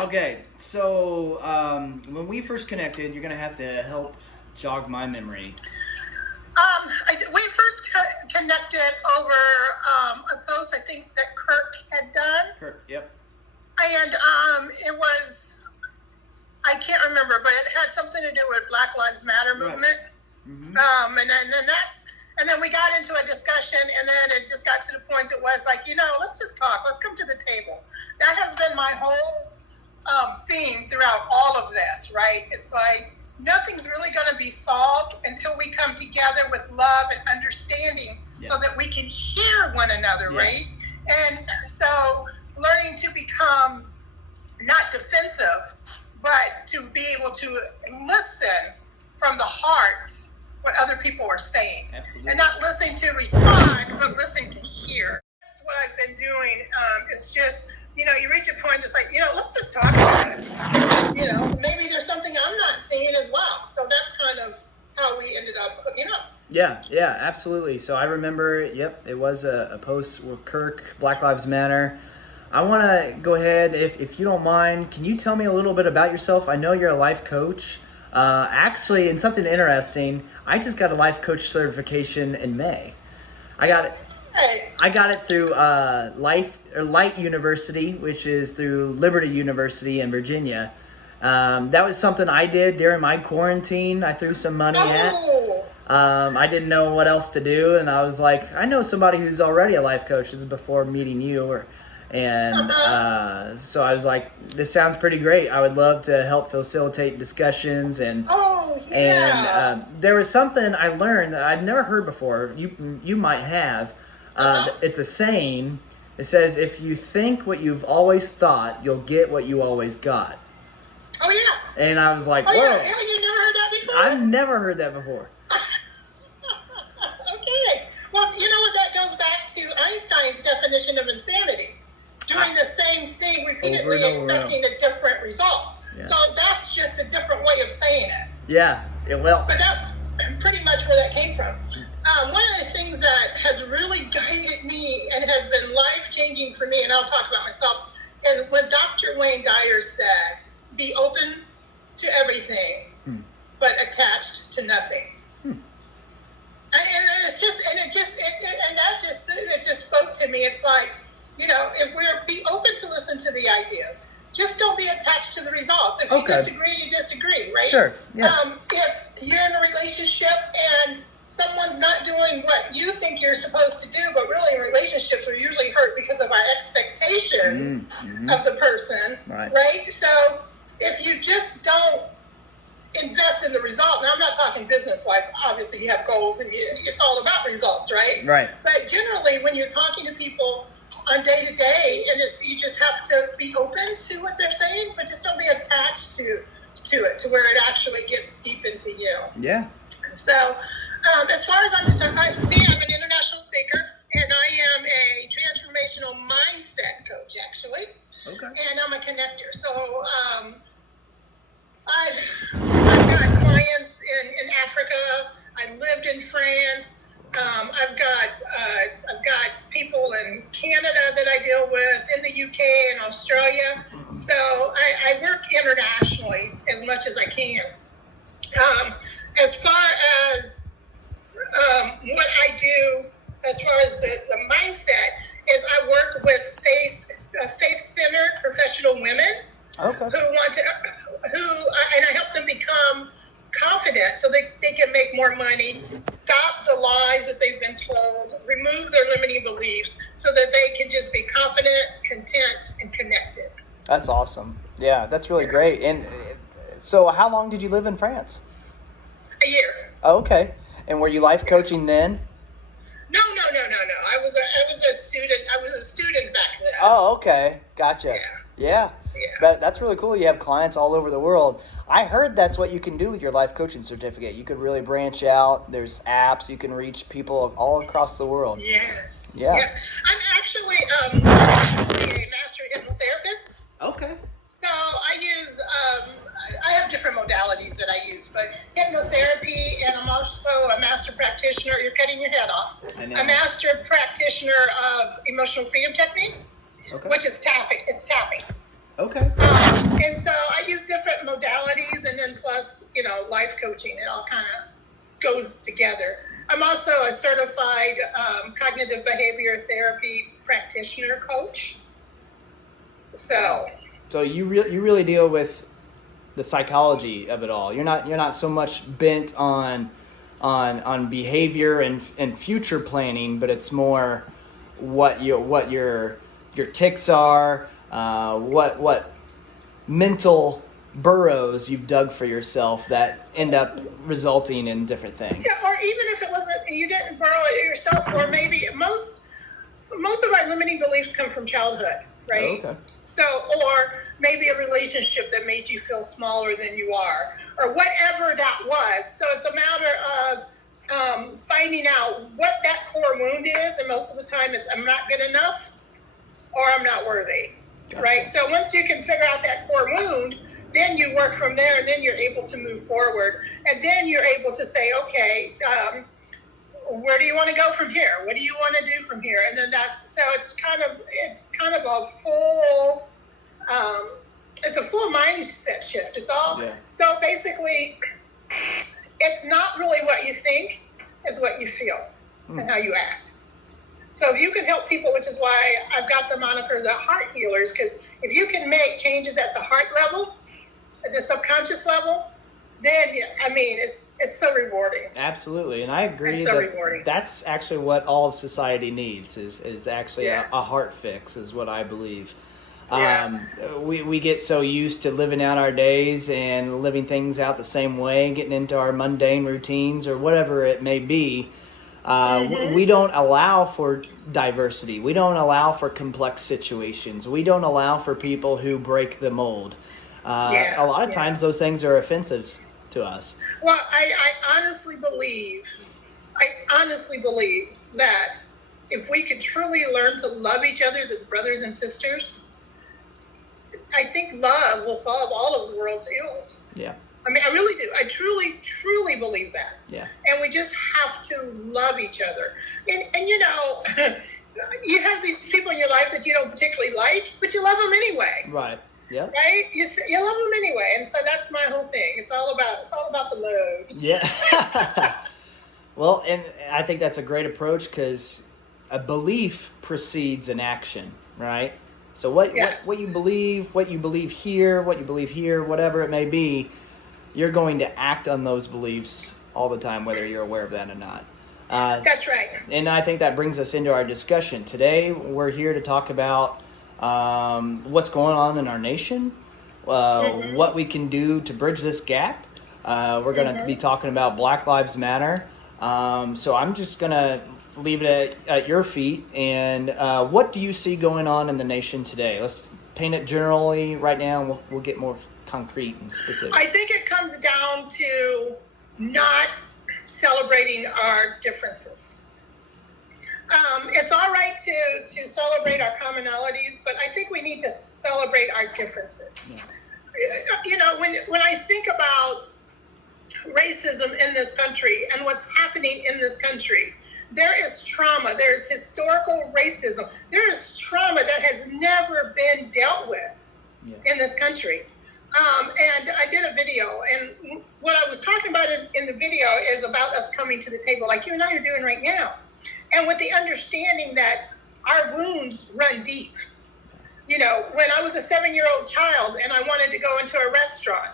Okay, so when we first connected, you're gonna have to help jog my memory. We first connected over a post I think that Kirk had done. Kurt, yep. And it was, I can't remember, but it had something to do with Black Lives Matter movement. Right. Mm-hmm. And then we got into a discussion, and then it just got to the point it was like, let's just talk. Let's come to the table. That has been my whole theme throughout all of this, right? It's like nothing's really going to be solved until we come together with love and understanding, so that we can hear one another, right? And so learning to become not defensive, but to be able to listen from the heart what other people are saying. Absolutely. And not listening to respond, but listening to hear. That's what I've been doing. It's just, you reach a point, it's like, let's just talk about it. Maybe there's something I'm not seeing as well. So that's kind of how we ended up hooking up. Yeah, absolutely. So I remember, it was a post with Kirk, Black Lives Matter. I want to go ahead, if you don't mind, can you tell me a little bit about yourself? I know you're a life coach. Actually, and something interesting, I just got a life coach certification in May. I got it through Light University, which is through Liberty University in Virginia. That was something I did during my quarantine. I threw some money at. I didn't know what else to do, and I was like, I know somebody who's already a life coach. This is before meeting you, so I was like, this sounds pretty great. I would love to help facilitate discussions, and there was something I learned that I'd never heard before. You might have. It's a saying. It says, if you think what you've always thought, you'll get what you always got. Oh, yeah. And I was like, whoa. Yeah, you never heard that before? I've never heard that before. Okay. Well, what that goes back to Einstein's definition of insanity. Doing the same thing repeatedly, expecting a different result. Yeah. So that's just a different way of saying it. Yeah, But that's pretty much where that came from. One of the things that has really guided me and has been life-changing for me, and I'll talk about myself, is when Dr. Wayne Dyer said, be open to everything, but attached to nothing. And it just spoke to me. It's like, if we're be open to listen to the ideas, just don't be attached to the results. If you disagree, you disagree, right? Sure. Yeah. If you're in a relationship and someone's not doing what you think you're supposed to do, but really relationships are usually hurt because of our expectations of the person, right? So if you just don't invest in the result, now I'm not talking business-wise, obviously you have goals and it's all about results, right? Right. But generally when you're talking to people on day to day, and you just have to be open to what they're saying, but just don't be attached to it, to where it actually gets deep into you. Yeah. So as far as I'm concerned, I'm an international speaker, and I am a transformational mindset coach, actually. Okay. And I'm a connector. So I've got clients in Africa. I lived in France. I've got people in Canada that I deal with, in the UK and Australia. So I work internationally as much as I can. As far as what I do, as far as the mindset, is I work with faith-centered professional women and I help them become confident so they can make more money, stop the lies that they've been told, remove their limiting beliefs so that they can just be confident, content, and connected. That's awesome. Yeah, that's really great. And so how long did you live in France? A year. Oh, okay. And were you life coaching then? No. I was a student. I was a student back then. Oh, okay. Gotcha. Yeah. Yeah. That's really cool. You have clients all over the world. I heard that's what you can do with your life coaching certificate. You could really branch out. There's apps. You can reach people all across the world. Yes. Yeah. Yes. I'm actually a master hypnotherapist. Okay. So I use, I have different modalities that I use, but hypnotherapy, and I'm also a master practitioner. You're cutting your head off. I know. A master practitioner of emotional freedom techniques, which is tapping. It's tapping. Okay. And so I use different modalities, and then plus, life coaching. It all kind of goes together. I'm also a certified cognitive behavior therapy practitioner coach. So you really deal with the psychology of it all. You're not so much bent on behavior and future planning, but it's more what your ticks are, what mental burrows you've dug for yourself that end up resulting in different things. Yeah, or even if it wasn't, you didn't burrow it yourself, or maybe most of our limiting beliefs come from childhood, right? Okay. So, or maybe a relationship that made you feel smaller than you are, or whatever that was. So it's a matter of finding out what that core wound is, and most of the time it's I'm not good enough or I'm not worthy. Right. So once you can figure out that core wound, then you work from there, and then you're able to move forward. And then you're able to say, okay, where do you want to go from here? What do you want to do from here? And then it's kind of a full, it's a full mindset shift. It's all, So basically it's not really what you think, it's what you feel and how you act. So if you can help people, which is why I've got the moniker the heart healers, because if you can make changes at the heart level, at the subconscious level, then it's so rewarding. Absolutely, and I agree. It's so rewarding. That's actually what all of society needs is actually a heart fix, is what I believe. Yeah. We get so used to living out our days and living things out the same way, getting into our mundane routines or whatever it may be. We don't allow for diversity. We don't allow for complex situations. We don't allow for people who break the mold. A lot of times those things are offensive to us. Well, I honestly believe that if we could truly learn to love each other as brothers and sisters, I think love will solve all of the world's ills. Yeah. I mean, I really do. I truly, truly believe that. Yeah. And we just have to love each other. And you have these people in your life that you don't particularly like, but you love them anyway. Right. Yeah. Right? You love them anyway. And so that's my whole thing. It's all about the love. Yeah. Well, and I think that's a great approach, because a belief precedes an action, right? So what you believe here, whatever it may be, you're going to act on those beliefs all the time, whether you're aware of that or not. That's right. And I think that brings us into our discussion. Today, we're here to talk about what's going on in our nation, what we can do to bridge this gap. We're going to be talking about Black Lives Matter. So I'm just going to leave it at your feet. And what do you see going on in the nation today? Let's paint it generally right now, and we'll get more concrete and specific. I think it comes down to not celebrating our differences. It's all right to celebrate our commonalities, but I think we need to celebrate our differences. Yeah. When I think about racism in this country and what's happening in this country, there is trauma. There is historical racism. There is trauma that has never been dealt with in this country. And I did a video, and what I was talking about in the video is about us coming to the table like you and I are doing right now. And with the understanding that our wounds run deep. When I was a 7-year-old child and I wanted to go into a restaurant,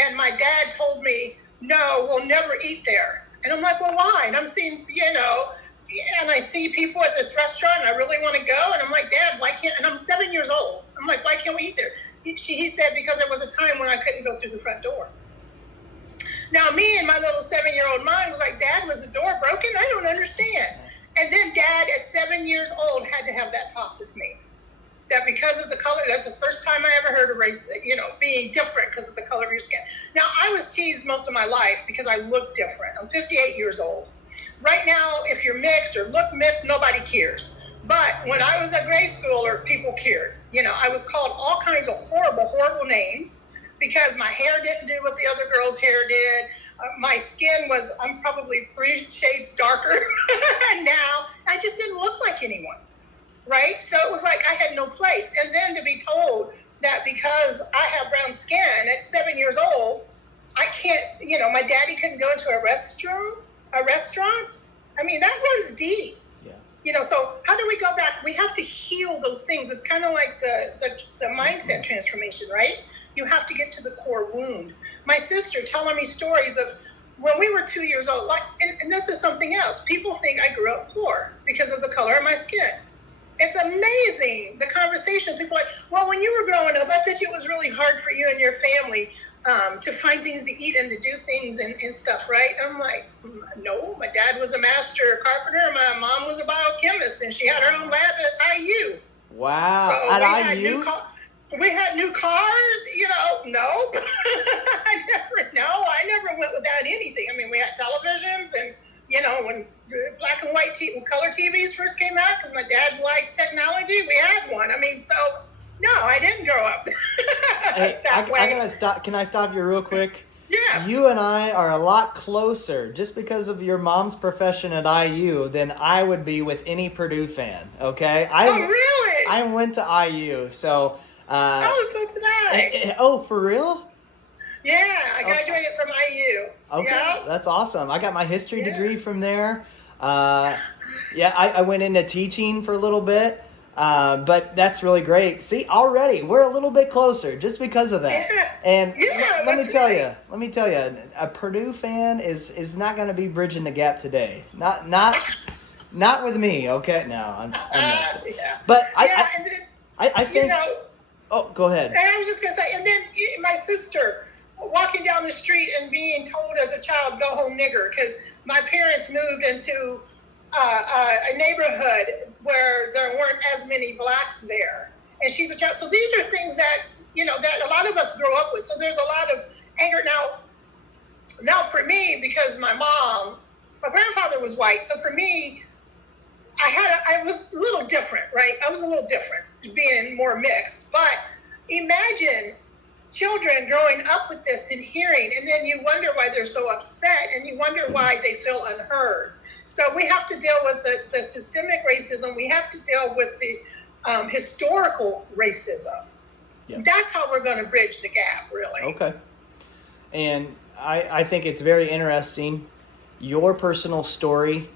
and my dad told me, no, we'll never eat there. And I'm like, well, why? And I'm seeing, and I see people at this restaurant and I really want to go. And I'm like, Dad, why can't, and I'm 7 years old. I'm like, why can't we eat there? He said, because there was a time when I couldn't go through the front door. Now, me and my little 7-year-old mind was like, Dad, was the door broken? I don't understand. And then Dad, at 7 years old, had to have that talk with me. That because of the color, that's the first time I ever heard of race, being different because of the color of your skin. Now, I was teased most of my life because I look different. I'm 58 years old. Right now, if you're mixed or look mixed, nobody cares. But when I was a grade schooler, people cared. I was called all kinds of horrible names because my hair didn't do what the other girl's hair did. My skin I'm probably 3 shades darker now. I just didn't look like anyone. right? So it was like I had no place. And then to be told that because I have brown skin at 7 years old, I can't, my daddy couldn't go into a restaurant. I mean, that runs deep. So how do we go back? We have to heal those things. It's kind of like the mindset transformation, right? You have to get to the core wound. My sister telling me stories of when we were 2 years old, and this is something else. People think I grew up poor because of the color of my skin. It's amazing, the conversation. People are like, well, when you were growing up, I bet it was really hard for you and your family to find things to eat and to do things and stuff, right? I'm like, no, my dad was a master carpenter. My mom was a biochemist, and she had her own lab at IU. Wow. So at we IU? We had new cars, no. I never went without anything. I mean, we had televisions and, when black and white color TVs first came out, because my dad liked technology, we had one. I mean, so, no, I didn't grow up that way. I gotta stop. Can I stop you real quick? Yeah. You and I are a lot closer just because of your mom's profession at IU than I would be with any Purdue fan, okay? Oh, really? I went to IU, so... so did I. Oh, for real? Yeah, I graduated from IU. Okay, yeah. That's awesome. I got my history degree from there. I went into teaching for a little bit, but that's really great. See, already we're a little bit closer just because of that. Yeah. And let me tell you, a Purdue fan is not going to be bridging the gap today. Not with me. Okay, no, I'm not. Yeah. But I think. Oh, go ahead. And I was just going to say, and then my sister walking down the street and being told as a child, go home nigger, because my parents moved into a neighborhood where there weren't as many blacks there. And she's a child. So these are things that, that a lot of us grow up with. So there's a lot of anger. Now for me, because my grandfather was white. So for me, I was a little different, right? I was a little different, being more mixed. But imagine children growing up with this and hearing, and then you wonder why they're so upset, and you wonder why they feel unheard. So we have to deal with the systemic racism. We have to deal with the historical racism. Yeah. That's how we're going to bridge the gap, really. Okay. And I think it's very interesting. Your personal story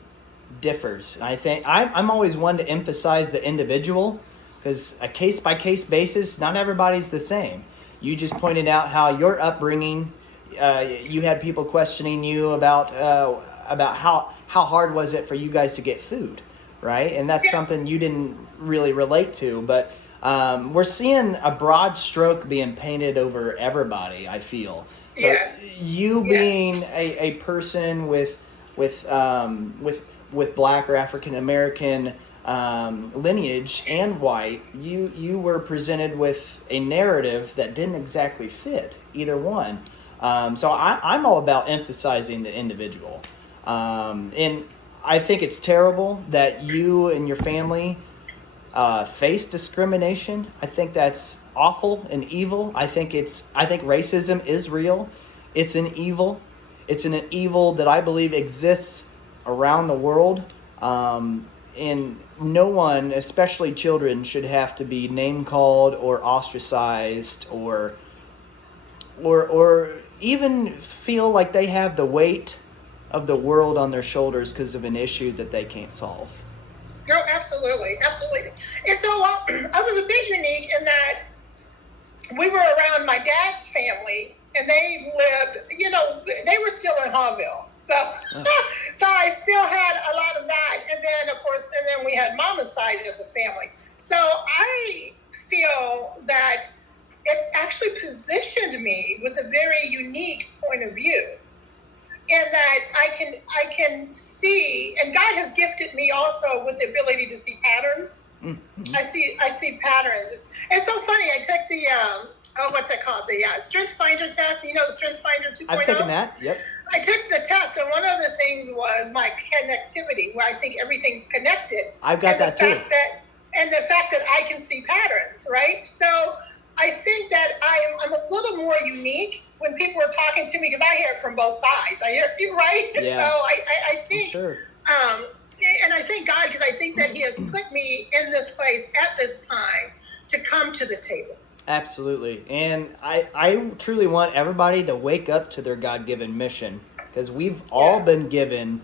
differs. I think I'm always one to emphasize the individual, because a case-by-case basis, not everybody's the same. You just pointed out how your upbringing, you had people questioning you about how hard was it for you guys to get food, right? And that's something you didn't really relate to, but we're seeing a broad stroke being painted over everybody, I feel. So yes. You being a person with Black or African American lineage and white, you were presented with a narrative that didn't exactly fit either one. So I'm all about emphasizing the individual. And I think it's terrible that you and your family face discrimination. I think that's awful and evil. I think racism is real. It's an evil. It's an evil that I believe exists around the world. And no one, especially children, should have to be name called or ostracized or even feel like they have the weight of the world on their shoulders because of an issue that they can't solve. No, absolutely. And so I was a bit unique in that we were around my dad's family, and they lived, they were still in Hawville. So I still had a lot of that. And then, of course, we had mama's side of the family. So I feel that it actually positioned me with a very unique point of view. And that I can see, and God has gifted me also with the ability to see patterns. Mm-hmm. I see patterns. It's so funny. I took the what's it called? The Strength Finder test. The Strength Finder 2.0. I've taken that. Yep. I took the test, and one of the things was my connectivity, where I think everything's connected. I've got that too. And the fact that I can see patterns, right? So I think that I'm a little more unique when people are talking to me, because I hear it from both sides. I hear it, right? Yeah. So I think, sure. And I thank God, because I think that he has put me in this place at this time to come to the table. Absolutely. And I truly want everybody to wake up to their God-given mission, because we've all been given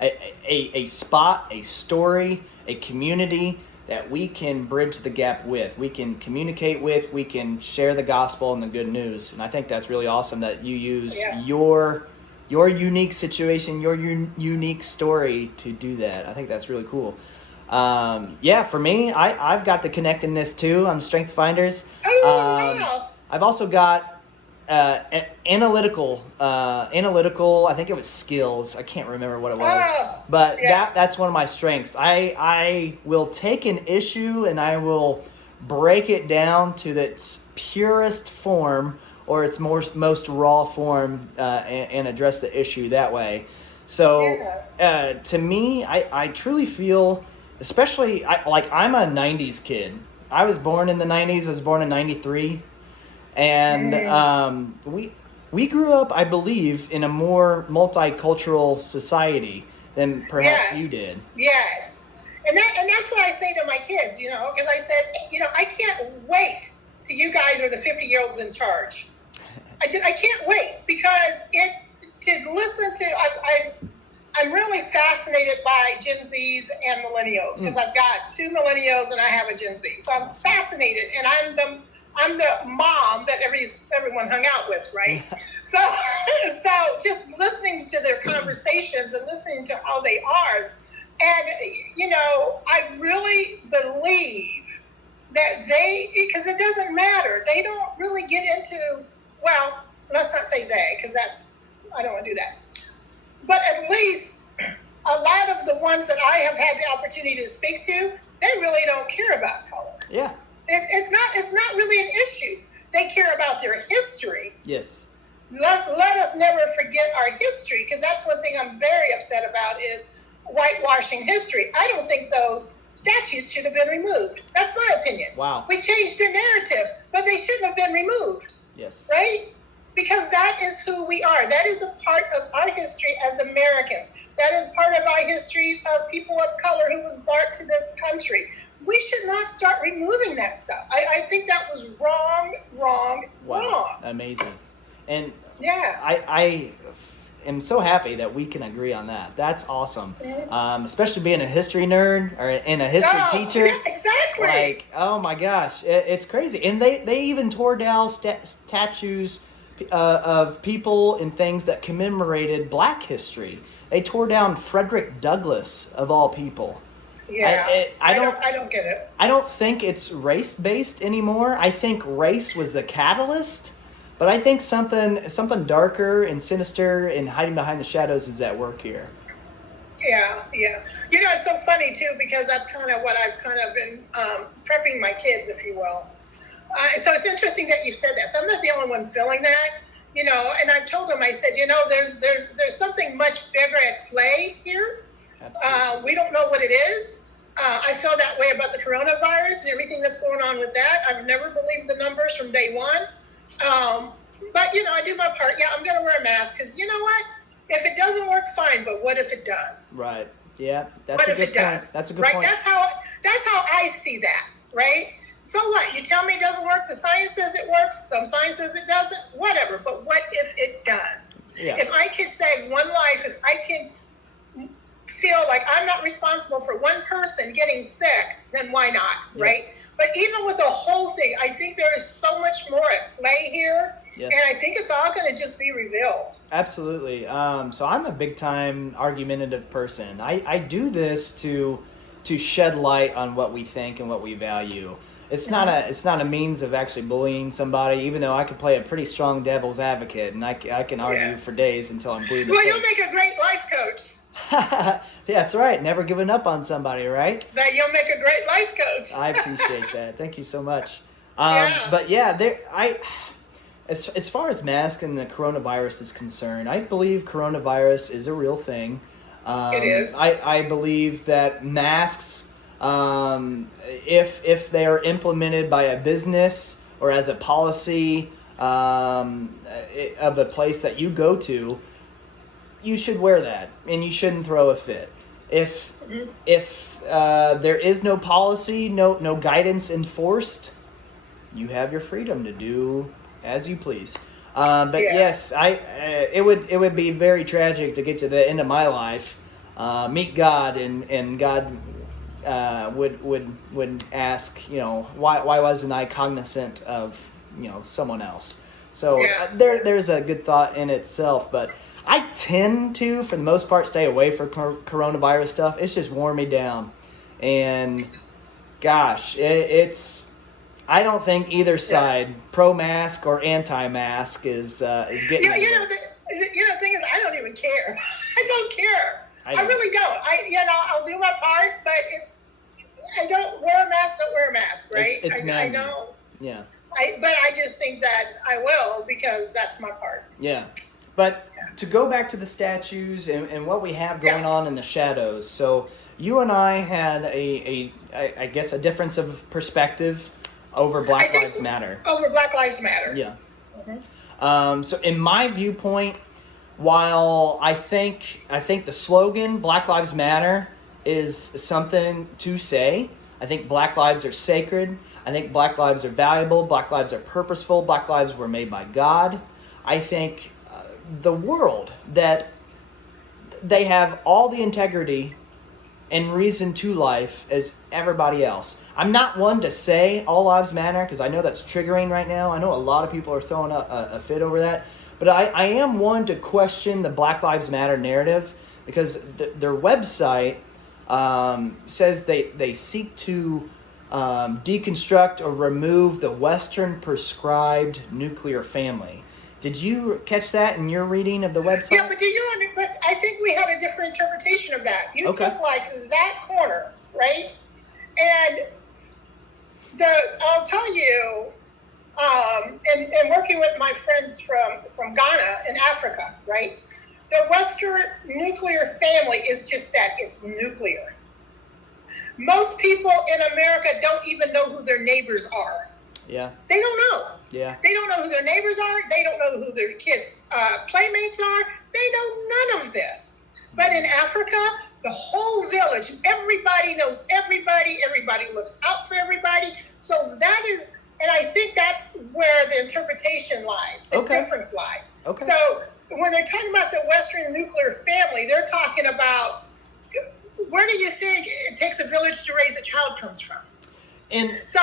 a spot, a story, a community that we can bridge the gap with, we can communicate with, we can share the gospel and the good news. And I think that's really awesome that you use your unique situation, your unique story to do that. I think that's really cool. For me, I've got the connectedness too. I'm Strength Finders. Wow. I've also got analytical. I think it was skills. I can't remember what it was, but that's one of my strengths. I will take an issue and I will break it down to its purest form or its most raw form, and address the issue that way. So to me, I truly feel, especially I'm a 90s kid. I was born in the 90s. I was born in 93. And we grew up, I believe, in a more multicultural society than perhaps you did. Yes. And that's what I say to my kids, because I said, I can't wait till you guys are the 50-year-olds in charge. I can't wait, because I'm really fascinated by Gen Zs and millennials, because I've got 2 millennials and I have a Gen Z. So I'm fascinated, and I'm the mom that everyone hung out with, right? So just listening to their conversations and listening to how they are, and I really believe that because it doesn't matter. They don't really get into, well, let's not say they, because I don't want to do that. But at least a lot of the ones that I have had the opportunity to speak to, they really don't care about color. Yeah. It's not really an issue. They care about their history. Yes. Let us never forget our history, because that's one thing I'm very upset about is whitewashing history. I don't think those statues should have been removed. That's my opinion. Wow. We changed the narrative, but they shouldn't have been removed. Yes. Right? Because that is who we are. That is a part of our history as Americans. That is part of our history of people of color who was brought to this country. We should not start removing that stuff. I think that was wrong. Amazing. And yeah, I am so happy that we can agree on that. That's awesome. Mm-hmm. Especially being a history nerd and a history teacher. Yeah, exactly. Like, oh my gosh, it's crazy. And they even tore down statues of people and things that commemorated Black history. They tore down Frederick Douglass, of all people. Yeah, I don't get it. I don't think it's race-based anymore. I think race was the catalyst, but I think something darker and sinister and hiding behind the shadows is at work here. Yeah. It's so funny, too, because that's kind of what I've kind of been prepping my kids, if you will. So it's interesting that you've said that. So I'm not the only one feeling that, and I've told them, I said, there's something much bigger at play here. We don't know what it is. I feel that way about the coronavirus and everything that's going on with that. I've never believed the numbers from day one. But, I do my part. Yeah, I'm going to wear a mask because you know what? If it doesn't work, fine. But what if it does? Right. Yeah. What if it does? That's a good point. That's how I see that. Right? So what? You tell me it doesn't work. The science says it works. Some science says it doesn't. Whatever. But what if it does? Yeah. If I can save one life, if I can feel like I'm not responsible for one person getting sick, then why not? Yeah. Right? But even with the whole thing, I think there is so much more at play here. Yes. And I think it's all going to just be revealed. Absolutely. So I'm a big time argumentative person. I do this to shed light on what we think and what we value. It's not a means of actually bullying somebody, even though I could play a pretty strong devil's advocate, and I can argue for days until I'm blue in the face. You'll make a great life coach. Yeah, that's right. Never giving up on somebody, right? That you'll make a great life coach. I appreciate that. Thank you so much. But yeah, as far as masks and the coronavirus is concerned, I believe coronavirus is a real thing. It is. I believe that masks, if they are implemented by a business or as a policy of a place that you go to, you should wear that and you shouldn't throw a fit. If Mhm. if there is no policy, no guidance enforced, you have your freedom to do as you please. But Yeah. yes, it would be very tragic to get to the end of my life, meet God, and God would ask, why wasn't I cognizant of someone else? So Yeah. there's a good thought in itself, but I tend to, for the most part, stay away from coronavirus stuff. It's just worn me down, and gosh, it's. I don't think either side, pro-mask or anti-mask, is getting. Yeah, anywhere. the thing is, I don't even care. I don't care. I I don't. really don't. I'll do my part, but I don't wear a mask. Don't wear a mask, right? It's I nagging. know. Yeah. But I just think that I will because that's my part. Yeah. But to go back to the statues and what we have going on in the shadows. So you and I had I guess a difference of perspective over Black Lives Matter. Over Black Lives Matter. Yeah. Mm-hmm. So in my viewpoint, while I think the slogan Black Lives Matter is something to say, I think Black lives are sacred. I think Black lives are valuable. Black lives are purposeful. Black lives were made by God. I think the world that they have all the integrity and reason to life as everybody else. I'm not one to say all lives matter because I know that's triggering right now. I know a lot of people are throwing a fit over that. But I am one to question the Black Lives Matter narrative because their website says they seek to deconstruct or remove the Western prescribed nuclear family. Did you catch that in your reading of the website? Yeah, but I think we had a different interpretation of that. You took like that corner, right? And I'll tell you, and working with my friends from Ghana in Africa, right? The Western nuclear family is just that, it's nuclear. Most people in America don't even know who their neighbors are. Yeah. They don't know. Yeah. They don't know who their neighbors are. They don't know who their kids' playmates are. They know none of this. But in Africa, the whole village, everybody knows everybody. Everybody looks out for everybody. So that is, and I think that's where the interpretation lies, the difference lies. Okay. So when they're talking about the Western nuclear family, they're talking about, where do you think it takes a village to raise a child comes from? And so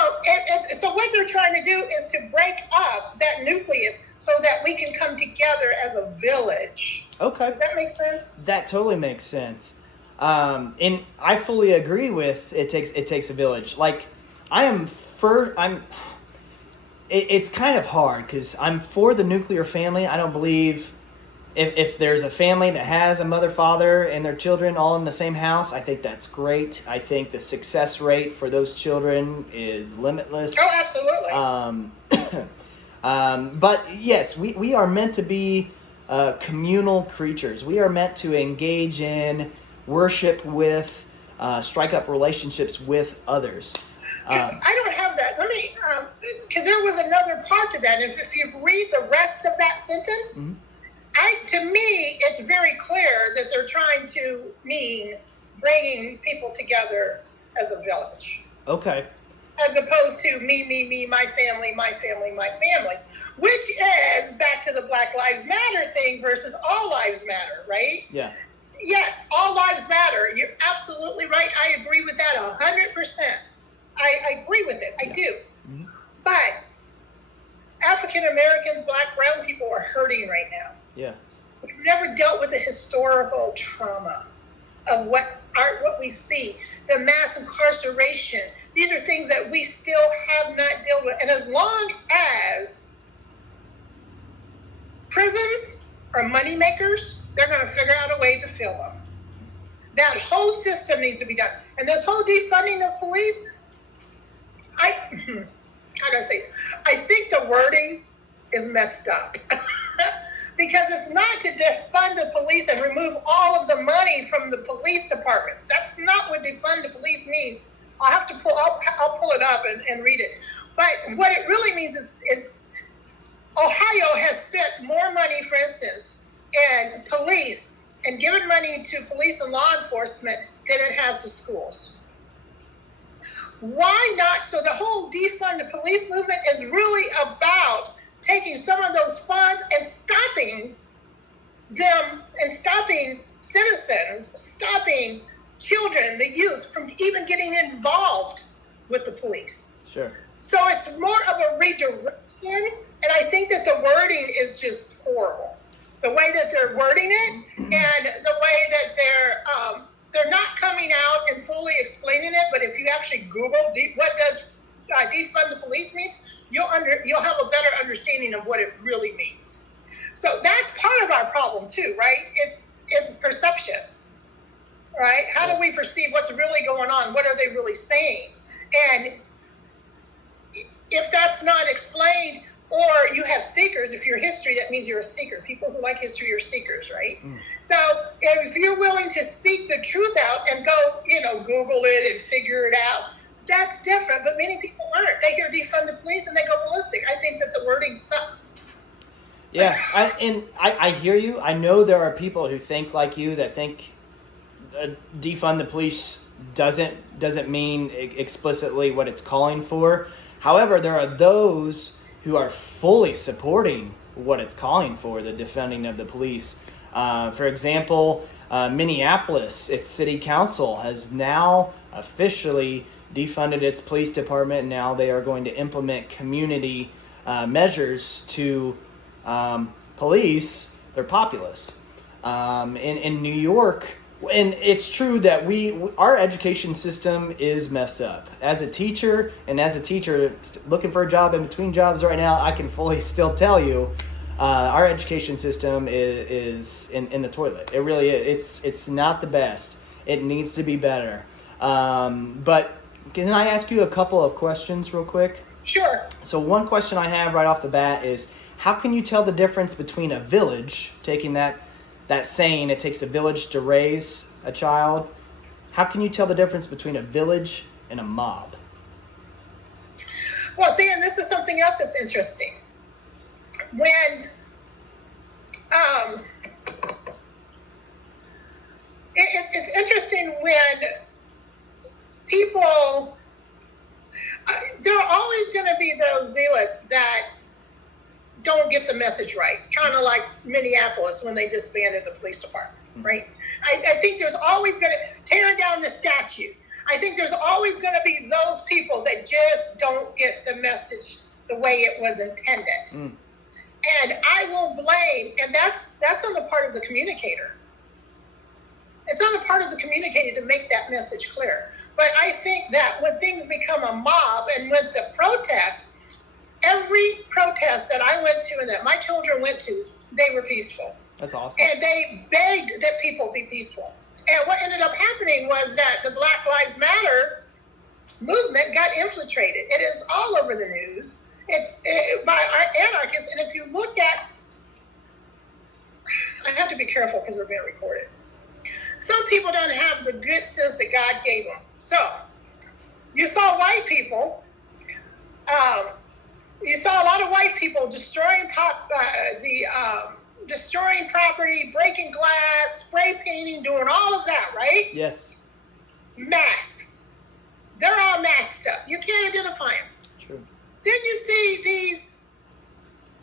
what they're trying to do is to break up that nucleus so that we can come together as a village. Okay. Does that make sense? That totally makes sense. And I fully agree with it takes a village. Like it's kind of hard because I'm for the nuclear family. I don't believe if there's a family that has a mother, father, and their children all in the same house, I think that's great. I think the success rate for those children is limitless. Oh, absolutely. But yes, we are meant to be communal creatures. We are meant to engage in worship with, strike up relationships with others. I don't have that. Let me, because there was another part to that. If you read the rest of that sentence, Mm-hmm. To me, it's very clear that they're trying to mean bringing people together as a village. Okay. As opposed to me, my family, which is back to the Black Lives Matter thing versus all lives matter, right? Yeah. Yes, all lives matter. You're absolutely right. I agree with that 100%. I agree with it. I do. Mm-hmm. But African Americans, Black, brown people are hurting right now. Yeah. We've never dealt with the historical trauma of what we see, the mass incarceration. These are things that we still have not dealt with. And as long as prisons are money makers, they're going to figure out a way to fill them. That whole system needs to be done. And this whole defunding of police, I think the wording is messed up. Because it's not to defund the police and remove all of the money from the police departments. That's not what defund the police means. I'll pull it up and read it. But what it really means is Ohio has spent more money, for instance, in police and given money to police and law enforcement than it has to schools. Why not? So the whole defund the police movement is really about taking some of those funds and stopping them and stopping citizens, stopping children, the youth from even getting involved with the police. Sure. So it's more of a redirection, and I think that the wording is just horrible. The way that they're wording it and the way that they're not coming out and fully explaining it, but if you actually Google what does defund the police means, you'll have a better understanding of what it really means. So that's part of our problem too, right? It's perception, right? How do we perceive what's really going on? What are they really saying? And if that's not explained, or you have seekers, if you're history, that means you're a seeker. People who like history are seekers, right? So if you're willing to seek the truth out and go, Google it and figure it out, that's different. But many people aren't. They hear defund the police and they go ballistic. I think that the wording sucks. Yeah, I hear you. I know there are people who think like you, that think defund the police doesn't mean explicitly what it's calling for. However, there are those who are fully supporting what it's calling for, the defunding of the police. For example, Minneapolis, its city council has now officially defunded its police department. Now they are going to implement community measures to police their populace. In New York, and it's true that our education system is messed up. As a teacher looking for a job in between jobs right now, I can fully still tell you our education system is in the toilet. It really is. It's not the best. It needs to be better. But can I ask you a couple of questions real quick? Sure. So one question I have right off the bat is, how can you tell the difference between a village, taking that saying, it takes a village to raise a child, how can you tell the difference between a village and a mob? Well, see, and this is something else that's interesting. When it's interesting when people, there are always going to be those zealots that don't get the message right, kind of like Minneapolis when they disbanded the police department, right? I think there's always going to tear down the statue. I think there's always going to be those people that just don't get the message the way it was intended. And I will blame, and that's on the part of the communicator. It's on the part of the communicator to make that message clear. But I think that when things become a mob and with the protests, every protest that I went to and that my children went to, they were peaceful. That's awesome. And they begged that people be peaceful. And what ended up happening was that the Black Lives Matter movement got infiltrated. It is all over the news. It's by anarchists. And if you look at, I have to be careful because we're being recorded. Some people don't have the good sense that God gave them. So you saw white people, you saw a lot of white people destroying destroying property, breaking glass, spray painting, doing all of that, right? Yes. Masks. They're all masked up. You can't identify them. True. Then you see these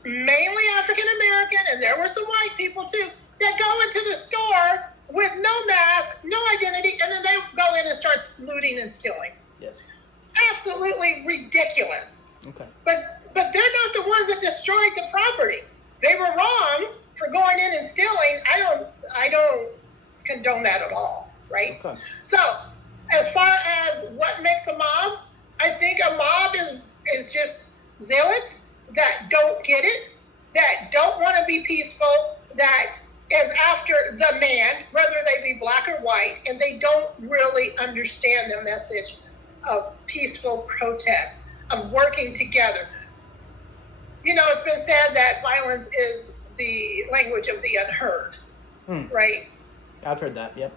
mainly African American, and there were some white people too, that go into the store with no mask, no identity, and then they go in and start looting and stealing. Yes. Absolutely ridiculous. Okay. But they're not the ones that destroyed the property. They were wrong for going in and stealing. I don't condone that at all, right? Okay. So as far as what makes a mob, I think a mob is just zealots that don't get it, that don't want to be peaceful, that is after the man, whether they be black or white, and they don't really understand the message of peaceful protest, of working together. You know, it's been said that violence is the language of the unheard, right? I've heard that, yep.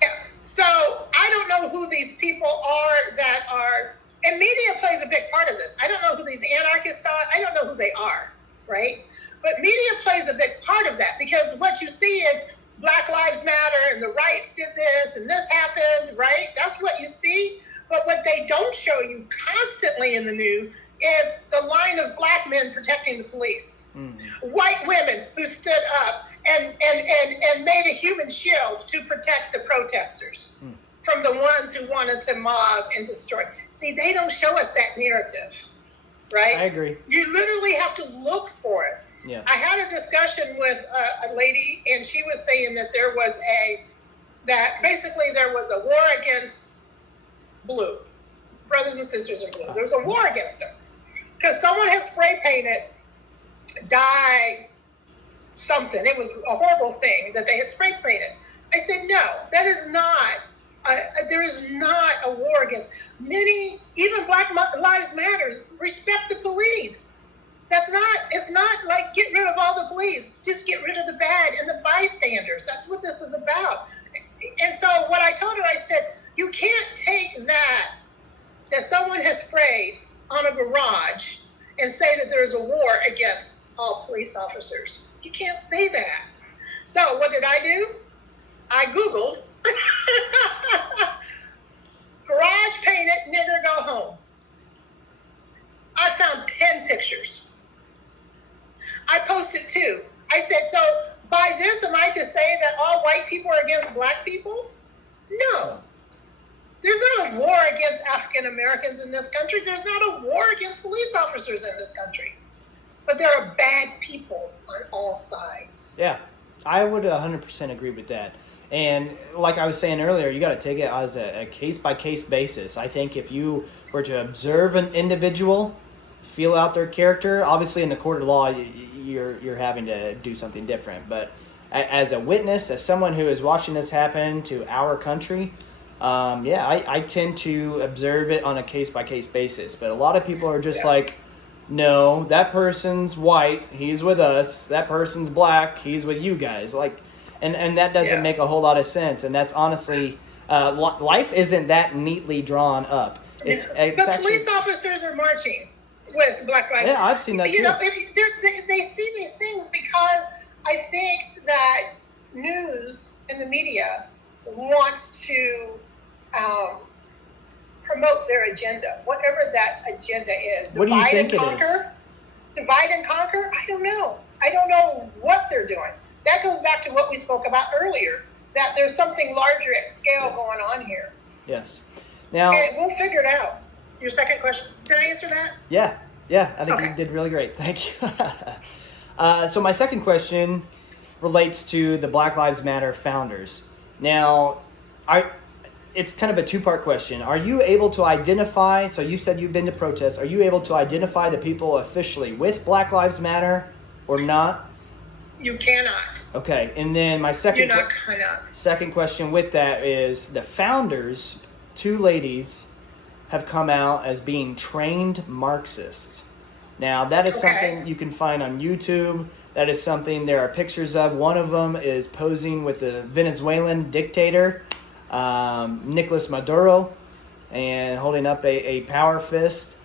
Yeah. So I don't know who these people are that are, and media plays a big part of this. I don't know who these anarchists are. I don't know who they are, right? But media plays a big part of that, because what you see is Black Lives Matter and the riots did this and this happened, right? That's what you see. But what they don't show you constantly in the news is the line of black men protecting the police. White women who stood up and made a human shield to protect the protesters from the ones who wanted to mob and destroy. See, they don't show us that narrative, right? I agree. You literally have to look for it. Yeah. I had a discussion with a lady, and she was saying that there was a war against blue, brothers and sisters in blue. There was a war against them because someone had spray painted dye something. It was a horrible thing that they had spray painted. I said, no, that is not. There is not a war against. Many, even Black Lives Matters, respect the police. It's not like get rid of all the police. Just get rid of the bad and the bystanders. That's what this is about. And so what I told her, I said, you can't take that someone has sprayed on a garage and say that there's a war against all police officers. You can't say that. So what did I do? I Googled garage painted, nigger go home. I found 10 pictures. I posted 2. I said, so by this, am I to say that all white people are against black people? No. There's not a war against African Americans in this country. There's not a war against police officers in this country. But there are bad people on all sides. Yeah, I would 100% agree with that. And like I was saying earlier, you got to take it as a case-by-case basis. I think if you were to observe an individual, feel out their character, obviously in the court of law, you're having to do something different. But as a witness, as someone who is watching this happen to our country, I tend to observe it on a case-by-case basis. But a lot of people are just like, no, that person's white, he's with us. That person's black, he's with you guys. Like, and that doesn't make a whole lot of sense. And that's honestly, life isn't that neatly drawn up. But police officers are marching with Black Lives Matter. Yeah, I've seen that too. You know, they see these things because I think that news and the media wants to promote their agenda, whatever that agenda is. What do you think Divide and conquer? I don't know. I don't know what they're doing. That goes back to what we spoke about earlier, that there's something larger at scale going on here. Yes. Now, and we'll figure it out. Your second question. Did I answer that? Yeah. I think you did really great. Thank you. So my second question relates to the Black Lives Matter founders. Now, it's kind of a two-part question. Are you able to identify, so you said you've been to protests, are you able to identify the people officially with Black Lives Matter or not? You cannot. Okay, and then my second question with that is the founders, 2 ladies, have come out as being trained Marxists. Now, that is something you can find on YouTube. That is something there are pictures of. One of them is posing with the Venezuelan dictator, Nicolas Maduro, and holding up a power fist.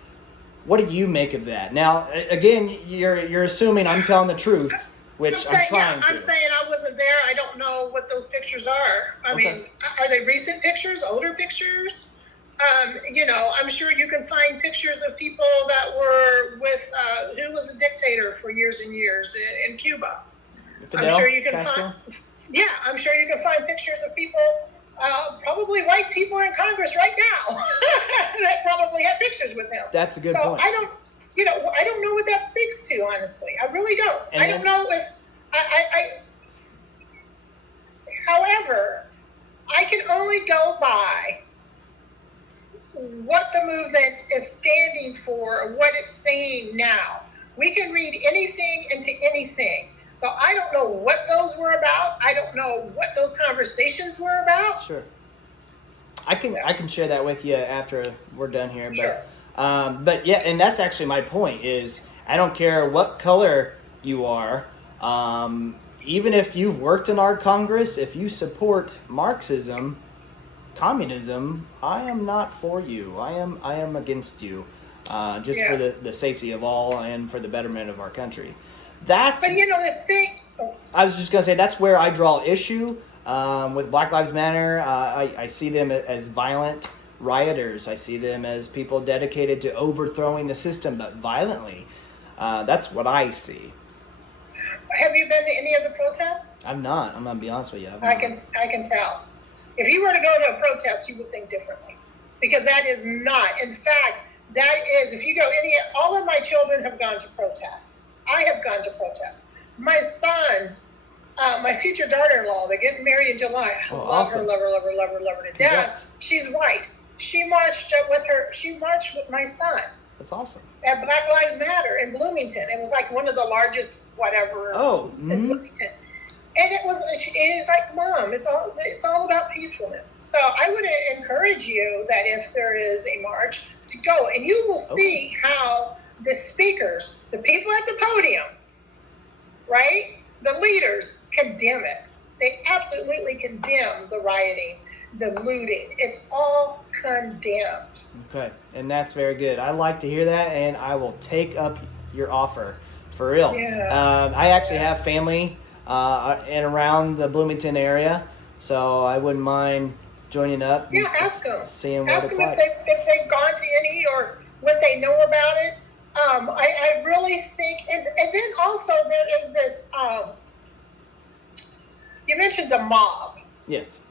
What do you make of that? Now, again, you're assuming I'm telling the truth, which I'm trying to. I'm saying I wasn't there. I don't know what those pictures are. I mean, are they recent pictures, older pictures? I'm sure you can find pictures of people that were with who was a dictator for years and years in Cuba. I'm sure you can find. Yeah, I'm sure you can find pictures of people, probably white people in Congress right now that probably had pictures with him. That's a good point. So I don't know what that speaks to, honestly. I really don't. And I don't know if however, I can only go by what the movement is standing for, what it's saying now. We can read anything into anything. So I don't know what those were about. I don't know what those conversations were about. Sure. I can share that with you after we're done here. But, sure. But yeah, and that's actually my point is I don't care what color you are. Even if you've worked in our Congress, if you support Marxism, communism, I am not for you. I am against you, for the safety of all and for the betterment of our country. But the thing, I was just going to say that's where I draw issue with Black Lives Matter. I see them as violent rioters. I see them as people dedicated to overthrowing the system, but violently. That's what I see. Have you been to any of the protests? I'm not. I'm going to be honest with you. I can tell. If you were to go to a protest, you would think differently, because that is not. In fact, that is. If you go all of my children have gone to protests. I have gone to protests. My sons, my future daughter-in-law, they're getting married in July. I love her to death. She's white. She marched with my son. That's awesome. At Black Lives Matter in Bloomington. It was like one of the largest whatever in Bloomington. And it was like, Mom, it's all about peacefulness. So I would encourage you that if there is a march, to go, and you will see how the speakers, the people at the podium, right, the leaders condemn it. They absolutely condemn the rioting, the looting. It's all condemned. Okay, and that's very good. I like to hear that, and I will take up your offer, for real. Yeah. I actually have family in around the Bloomington area, so I wouldn't mind joining up. Yeah, ask them. Seeing what ask it's them like. if they've gone to any or what they know about it. I really think, and then also there is this. You mentioned the mob. Yes.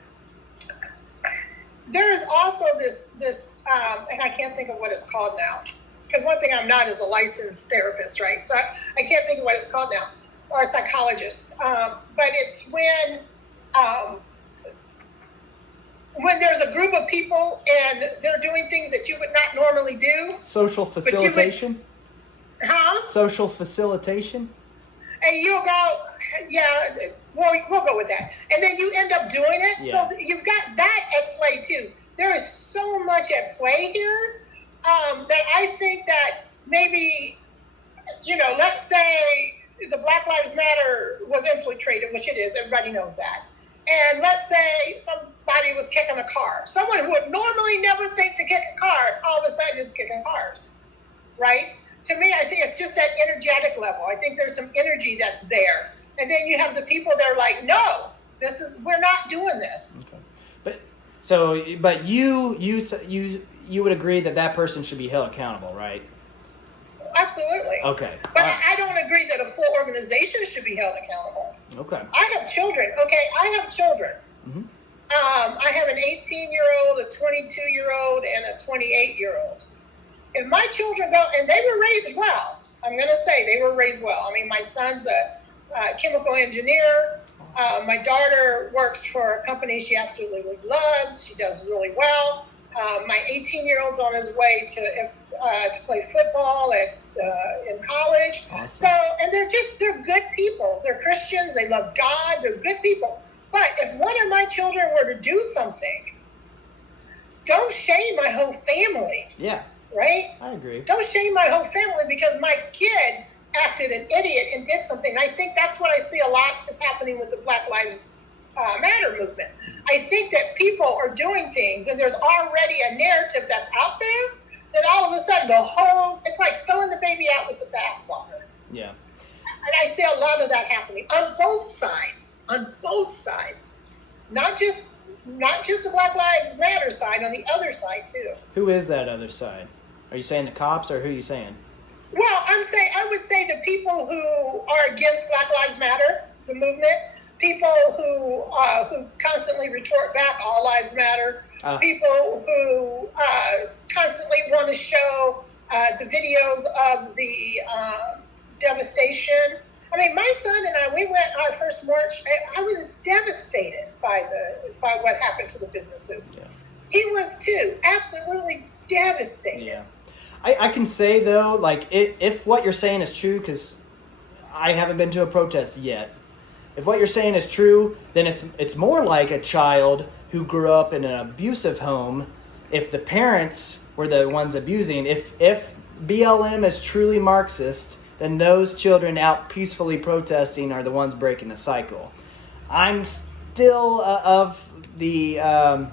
There is also this, and I can't think of what it's called now, because one thing I'm not is a licensed therapist, right? So I can't think of what it's called now, or a psychologist. But it's when there's a group of people and they're doing things that you would not normally do. Social facilitation? Social facilitation? And you'll go, yeah, we'll go with that. And then you end up doing it. Yeah. So you've got that at play too. There is so much at play here that I think that maybe, let's say the Black Lives Matter was infiltrated, which it is. Everybody knows that. And let's say somebody was kicking a car. Someone who would normally never think to kick a car, all of a sudden is kicking cars, right? To me, I think it's just that energetic level. I think there's some energy that's there. And then you have the people that are like, no, we're not doing this. Okay. But you would agree that person should be held accountable, right? Absolutely. Okay. But I don't agree that a full organization should be held accountable. Okay. I have children. Okay, I have children. Mm-hmm. I have an 18-year-old, a 22-year-old, and a 28-year-old. If my children go, and they were raised well, I'm going to say they were raised well. I mean, my son's a chemical engineer. My daughter works for a company she absolutely loves. She does really well. My 18-year-old's on his way to play football in college. Awesome. So, and they're good people. They're Christians. They love God. They're good people. But if one of my children were to do something, don't shame my whole family. Yeah. Right? I agree. Don't shame my whole family because my kid acted an idiot and did something. And I think that's what I see a lot is happening with the Black Lives Matter movement. I think that people are doing things and there's already a narrative that's out there that all of a sudden it's like throwing the baby out with the bathwater. Yeah. And I see a lot of that happening on both sides. Not just the Black Lives Matter side, on the other side too. Who is that other side? Are you saying the cops or who are you saying? Well, I would say the people who are against Black Lives Matter, the movement, people who constantly retort back, all lives matter, people who constantly want to show the videos of the devastation. I mean, my son and I, we went our first march. I was devastated by what happened to the businesses. Yeah. He was too, absolutely devastated. Yeah. I can say though, like if what you're saying is true, because I haven't been to a protest yet. If what you're saying is true, then it's more like a child who grew up in an abusive home. If the parents were the ones abusing, if BLM is truly Marxist, then those children out peacefully protesting are the ones breaking the cycle. I'm still of the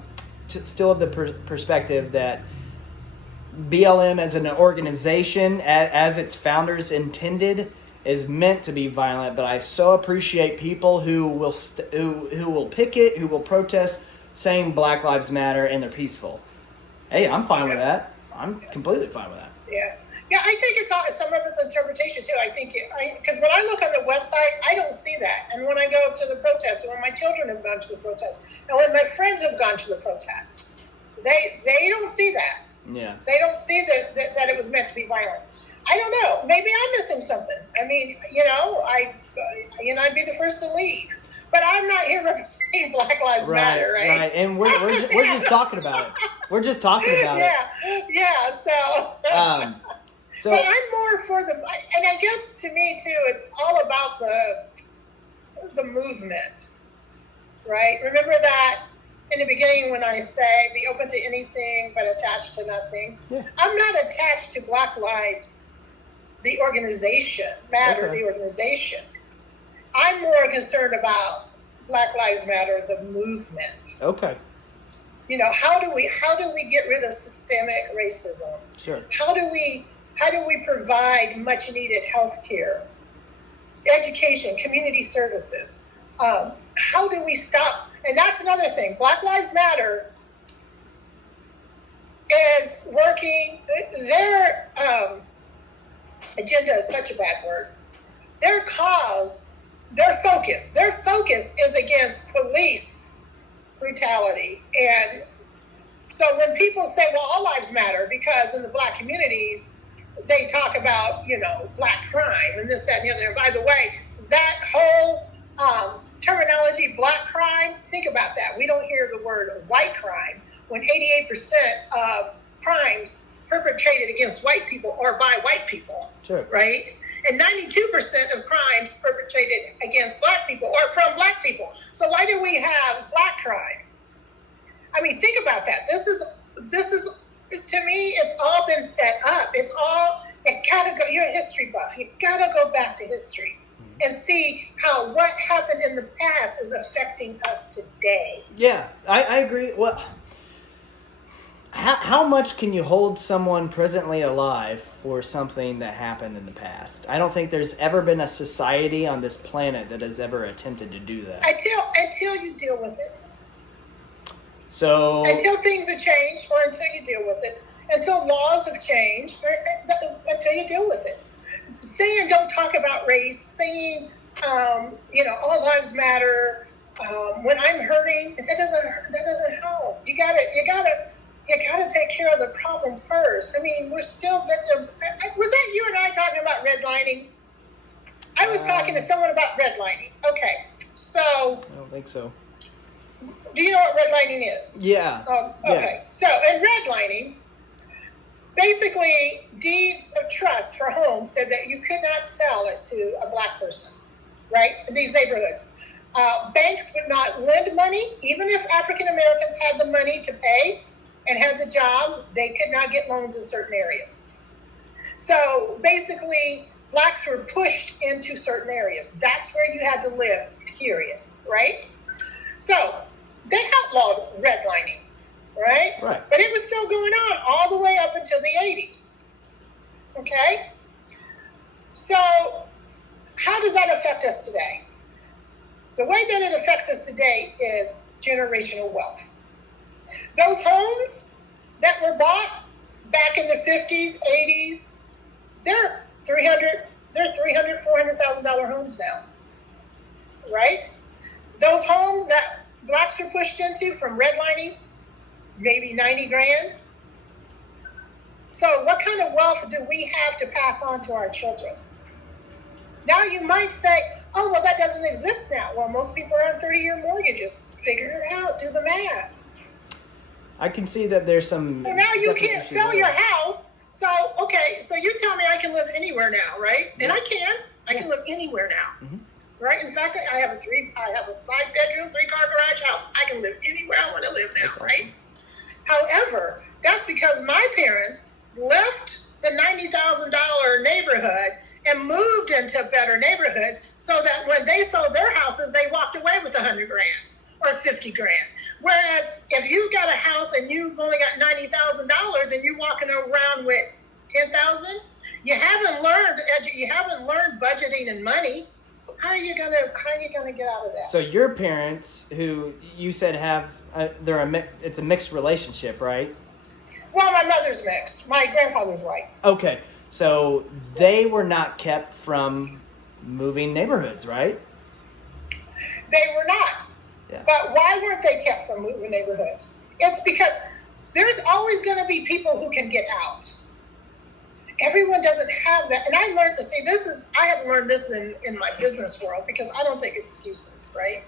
perspective that BLM as an organization, as its founders intended, is meant to be violent, but I so appreciate people who will who will picket, who will protest, saying Black Lives Matter, and they're peaceful. Hey, I'm fine with that. I'm completely fine with that. Yeah. Yeah, I think it's all, some of it's interpretation too. I think, because when I look on the website, I don't see that. And when I go to the protests, or when my children have gone to the protests, and when my friends have gone to the protests, they don't see that. Yeah. They don't see that it was meant to be violent. I don't know. Maybe I'm missing something. I mean, I'd be the first to leave. But I'm not here representing Black Lives Matter, right? Right. And we're just talking about it. We're just talking about it. Yeah. So, but I'm more for and I guess to me too, it's all about the movement, right? Remember that in the beginning when I say be open to anything but attached to nothing. Yeah. I'm not attached to Black Lives, the organization, the organization. I'm more concerned about Black Lives Matter, the movement. Okay. How do we get rid of systemic racism? Sure. How do we provide much needed health care, education, community services? How do we stop? And that's another thing. Black Lives Matter is working, their agenda is such a bad word. Their cause, their focus is against police brutality. And so when people say, well, all lives matter, because in the Black communities, they talk about, Black crime and this, that, and the other. And by the way, that whole terminology, Black crime, think about that. We don't hear the word white crime when 88% of crimes perpetrated against white people are by white people, sure, right? And 92% of crimes perpetrated against Black people are from Black people. So why do we have Black crime? I mean, think about that. This is to me, it's all been set up. It gotta go. You're a history buff. You gotta go back to history and see how what happened in the past is affecting us today. Yeah, I agree. Well, how much can you hold someone presently alive for something that happened in the past? I don't think there's ever been a society on this planet that has ever attempted to do that. Until you deal with it. So until things have changed, or until you deal with it, until laws have changed, or until you deal with it. Saying don't talk about race, saying all lives matter. When I'm hurting, that doesn't help. You gotta take care of the problem first. I mean, we're still victims. Was that you and I talking about redlining? I was talking to someone about redlining. Okay, so I don't think so. Do you know what redlining is? Yeah. Okay. Yeah. So in redlining, basically deeds of trust for homes said that you could not sell it to a Black person, right? In these neighborhoods. Banks would not lend money, even if African Americans had the money to pay and had the job, they could not get loans in certain areas. So basically, Blacks were pushed into certain areas. That's where you had to live, period, right? So they outlawed redlining, right? Right. But it was still going on all the way up until the 80s. Okay? So how does that affect us today? The way that it affects us today is generational wealth. Those homes that were bought back in the 50s, 80s, they're $400,000 homes now, right? Those homes that Blacks are pushed into from redlining, maybe 90 grand. So what kind of wealth do we have to pass on to our children? Now you might say, oh, well, that doesn't exist now. Well, most people are on 30-year mortgages. Figure it out. Do the math. I can see that there's some... Well, now you can't sell your house. So, okay, so you tell me I can live anywhere now, right? And I can. I can live anywhere now. Mm-hmm. Right? In fact, I have a 5-bedroom, 3-car garage house. I can live anywhere I want to live now, right? However, that's because my parents left the $90,000 neighborhood and moved into better neighborhoods so that when they sold their houses, they walked away with $100 grand or $50 grand. Whereas if you've got a house and you've only got $90,000 and you're walking around with 10,000. You haven't learned budgeting and money. How are you gonna get out of that? So your parents, who you said have, it's a mixed relationship, right? Well, my mother's mixed. My grandfather's white. Okay, so they were not kept from moving neighborhoods, right? They were not. Yeah. But why weren't they kept from moving neighborhoods? It's because there's always going to be people who can get out. Everyone doesn't have that. And I learned to see I had to learn this in my business world because I don't take excuses, right?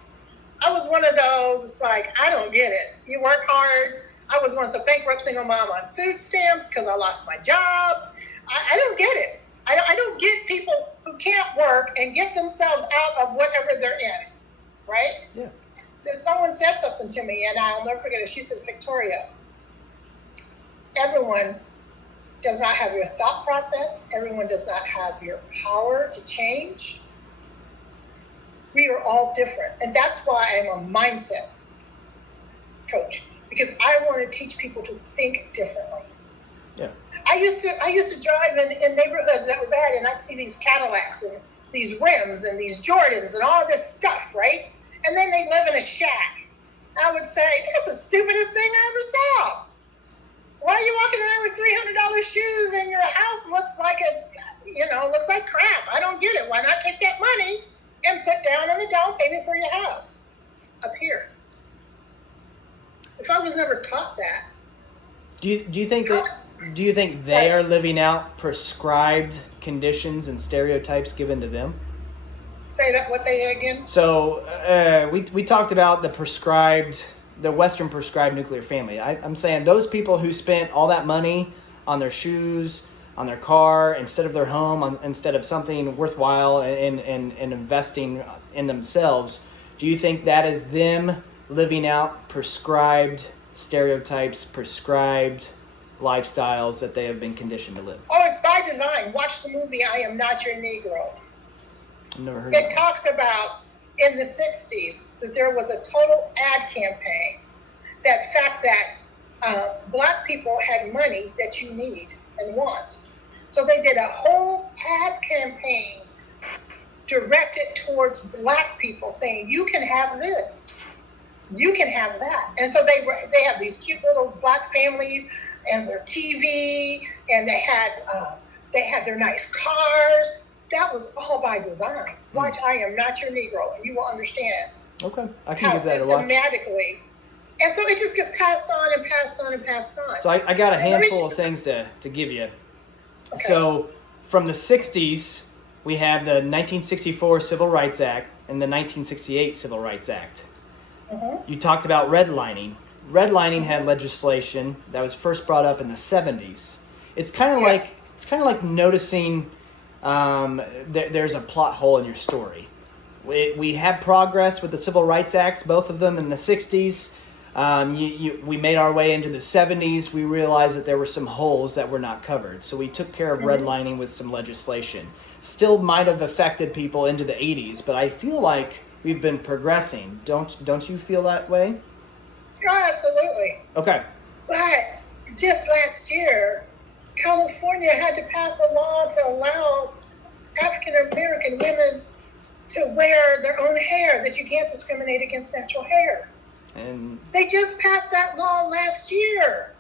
I was one of those, it's like, I don't get it. You work hard. I was once a bankrupt single mom on food stamps because I lost my job. I don't get it. I don't get people who can't work and get themselves out of whatever they're in, right? Yeah. Someone said something to me, and I'll never forget it. She says, Victoria, everyone does not have your thought process. Everyone does not have your power to change. We are all different. And that's why I'm a mindset coach, because I want to teach people to think differently. Yeah. I used to drive in neighborhoods that were bad, and I'd see these Cadillacs and these rims and these Jordans and all this stuff, right? And then they live in a shack. I would say, that's the stupidest thing I ever saw. Why are you walking around with $300 shoes and your house looks like crap? I don't get it. Why not take that money and put down on the down payment for your house up here? If I was never taught that. Do you think they are living out prescribed conditions and stereotypes given to them? Say that again? So we talked about the Western prescribed nuclear family. I'm saying those people who spent all that money on their shoes, on their car, instead of their home, instead of something worthwhile and investing in themselves, do you think that is them living out prescribed stereotypes, prescribed lifestyles that they have been conditioned to live? Oh, it's by design. Watch the movie I Am Not Your Negro. I've never heard It of that. talks about in the 60s that there was a total ad campaign that black people had money that you need and want. So they did a whole ad campaign directed towards black people saying, you can have this, you can have that. And so they have these cute little black families and their TV, and they had their nice cars. That was all by design. Watch I Am Not Your Negro, and you will understand Okay, I can how give that a watch. systematically. And so it just gets passed on and passed on and passed on. So I got a handful of things to give you. Okay. So from the 60s, we have the 1964 Civil Rights Act and the 1968 Civil Rights Act. Mm-hmm. You talked about redlining. Redlining had legislation that was first brought up in the 70s. It's kind of like noticing there's a plot hole in your story. We had progress with the Civil Rights Acts, both of them in the 60s. We made our way into the 70s. We realized that there were some holes that were not covered. So we took care of redlining with some legislation. Still might have affected people into the 80s, but I feel like we've been progressing. Don't you feel that way? Oh, absolutely. Okay. But just last year, California had to pass a law to allow African American women to wear their own hair, that you can't discriminate against natural hair. And They just passed that law last year.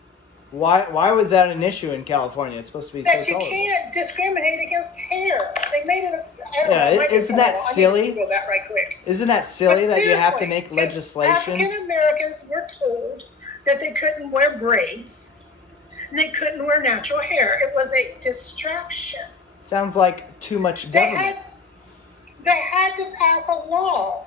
why was that an issue in California? It's supposed to be That so you tolerable. can't discriminate against hair. They made it Isn't that silly? I need to Google that right quick. Isn't that silly But that you have to seriously, make legislation? African Americans were told that they couldn't wear braids and they couldn't wear natural hair. It was a distraction. Sounds like too much They government. had to pass a law.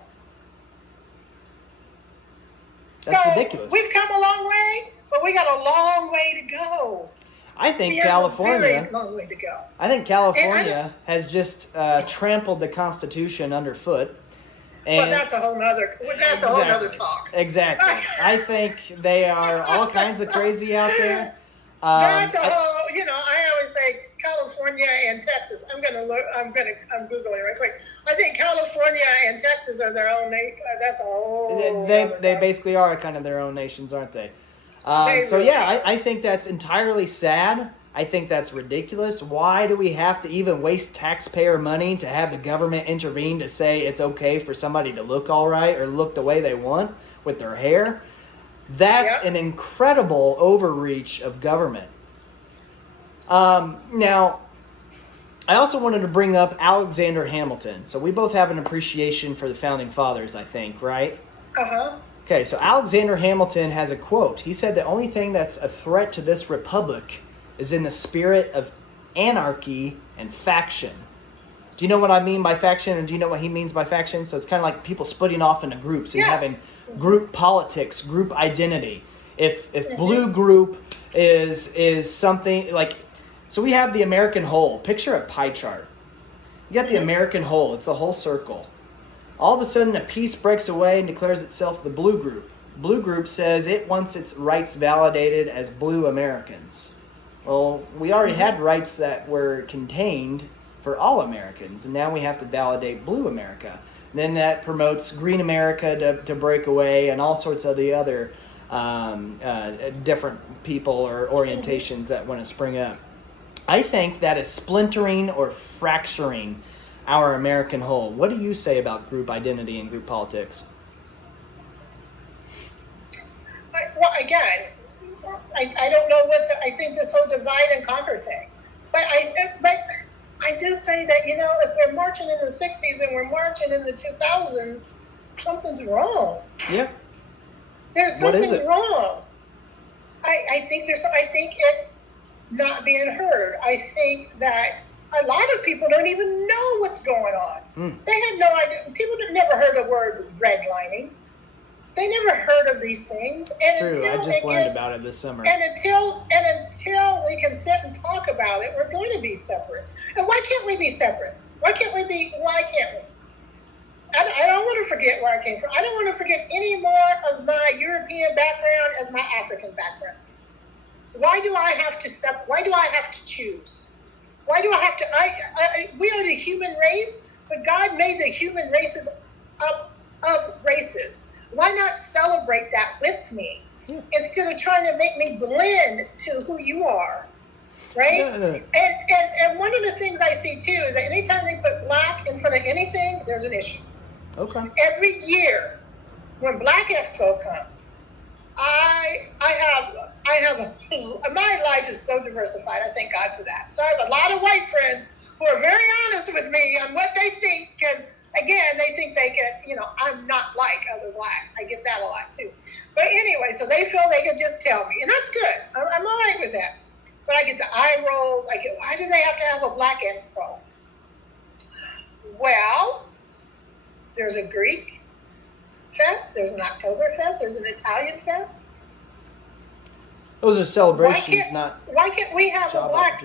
That's So ridiculous. we've come a long way, but we got a long way to go. I think We have a California. very long way to go. I think California has just trampled the Constitution underfoot. And But that's a whole nother talk. Exactly. I think they are all kinds of crazy out there. That's a whole. I always say California and Texas. I'm googling right quick. I think California and Texas are their own. That's a whole. They basically are kind of their own nations, aren't they? They So really yeah, I think that's entirely sad. I think that's ridiculous. Why do we have to even waste taxpayer money to have the government intervene to say it's okay for somebody to look all right or look the way they want with their hair? That's an incredible overreach of government. Now, I also wanted to bring up Alexander Hamilton. So we both have an appreciation for the Founding Fathers, I think, right? Uh-huh. Okay, so Alexander Hamilton has a quote. He said, "The only thing that's a threat to this republic is in the spirit of anarchy and faction." Do you know what I mean by faction, and do you know what he means by faction? So it's kind of like people splitting off into groups and having group politics, group identity. If blue group is something like, so we have the American whole. Picture a pie chart. You got the American whole. It's a whole circle. All of a sudden, a piece breaks away and declares itself the blue group. Blue group says it wants its rights validated as blue Americans. Well, we already had rights that were contained for all Americans, and now we have to validate blue America. And then that promotes green America to break away, and all sorts of the other different people or orientations that want to spring up. I think that is splintering or fracturing our American whole. What do you say about group identity and group politics? Well, again, I don't know I think this whole divide and conquer thing, but I do say that, if we're marching in the 60s and we're marching in the 2000s, something's wrong. Yeah. There's something wrong. I think it's not being heard. I think that a lot of people don't even know what's going on. They had no idea. People never heard the word redlining. They never heard of these things. And True, I just learned about it this summer. And until we can sit and talk about it, we're going to be separate. And why can't we be separate? Why can't we? I don't want to forget where I came from. I don't want to forget any more of my European background as my African background. Why do I have to choose? Why do I have to? We are the human race, but God made the human races up of races. Why not celebrate that with me instead of trying to make me blend to who you are, right? And one of the things I see too is that anytime they put black in front of anything, there's an issue. Okay. Every year when Black Expo comes, I have my life is so diversified. I thank God for that. So I have a lot of white friends who are very honest with me on what they think, because again, they think they can, I'm not like other blacks. I get that a lot too. But anyway, so they feel they can just tell me, and that's good. I'm all right with that. But I get the eye rolls. Why do they have to have a Black Expo? Well, there's a Greek fest, there's an Oktoberfest, there's an Italian fest. Those are celebrations, why can't we have a Black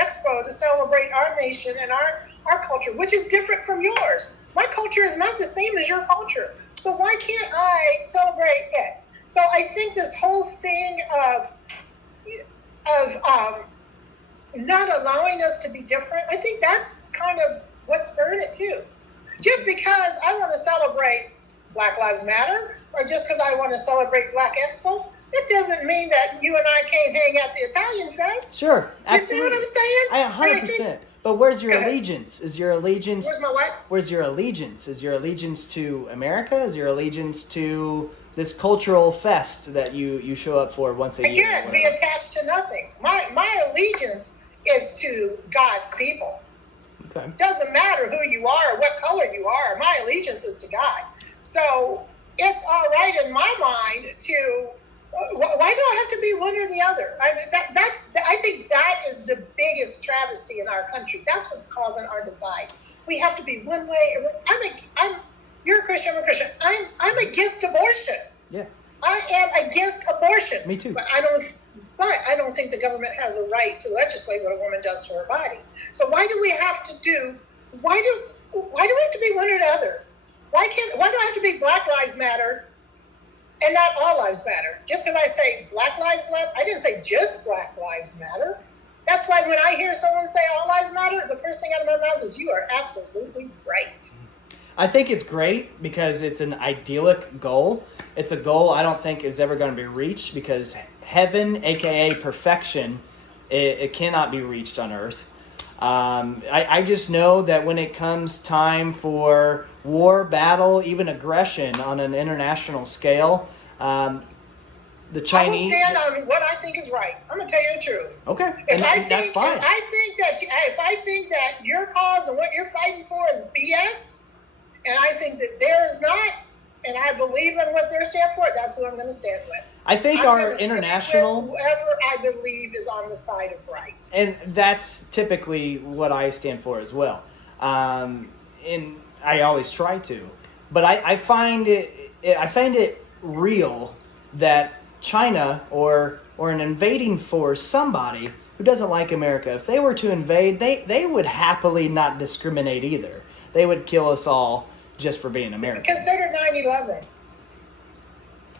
Expo to celebrate our nation and our culture, which is different from yours? My culture is not the same as your culture. So why can't I celebrate it? So I think this whole thing of not allowing us to be different, I think that's kind of what's spurring it too. Just because I want to celebrate Black Lives Matter, or just because I want to celebrate Black Expo, it doesn't mean that you and I can't hang at the Italian Fest. Sure, absolutely. You see what I'm saying? 100%. But where's your allegiance? Is your allegiance? Where's my what? Where's your allegiance? Is your allegiance to America? Is your allegiance to this cultural fest that you show up for once a year? Again, be attached to nothing. My allegiance is to God's people. Okay. Doesn't matter who you are or what color you are. My allegiance is to God. So it's all right in my mind to. Why do I have to be one or the other? I think that is the biggest travesty in our country. That's what's causing our divide. We have to be one way. You're a Christian. I'm a Christian. I'm against abortion. Yeah. I am against abortion. Me too. But I don't think the government has a right to legislate what a woman does to her body. So why do we have to why do we have to be one or the other? Why do I have to be Black Lives Matter and not all lives matter? Just because I say Black Lives Matter, I didn't say just Black Lives Matter. That's why when I hear someone say all lives matter, the first thing out of my mouth is, you are absolutely right. I think it's great because it's an idyllic goal. It's a goal I don't think is ever going to be reached, because heaven, aka perfection, It cannot be reached on Earth. I just know that when it comes time for war, battle, even aggression on an international scale, the Chinese. I will stand on what I think is right. I'm gonna tell you the truth. Okay, That's fine. If I think that your cause and what you're fighting for is BS, and I think that there is not, and I believe in what they're standing for, that's what I'm going to stand with. I think our international, whoever I believe is on the side of right, and that's typically what I stand for as well. And I always try to, but I find it real that China or an invading force, somebody who doesn't like America, if they were to invade, they would happily not discriminate either. They would kill us all just for being American. Consider 9/11.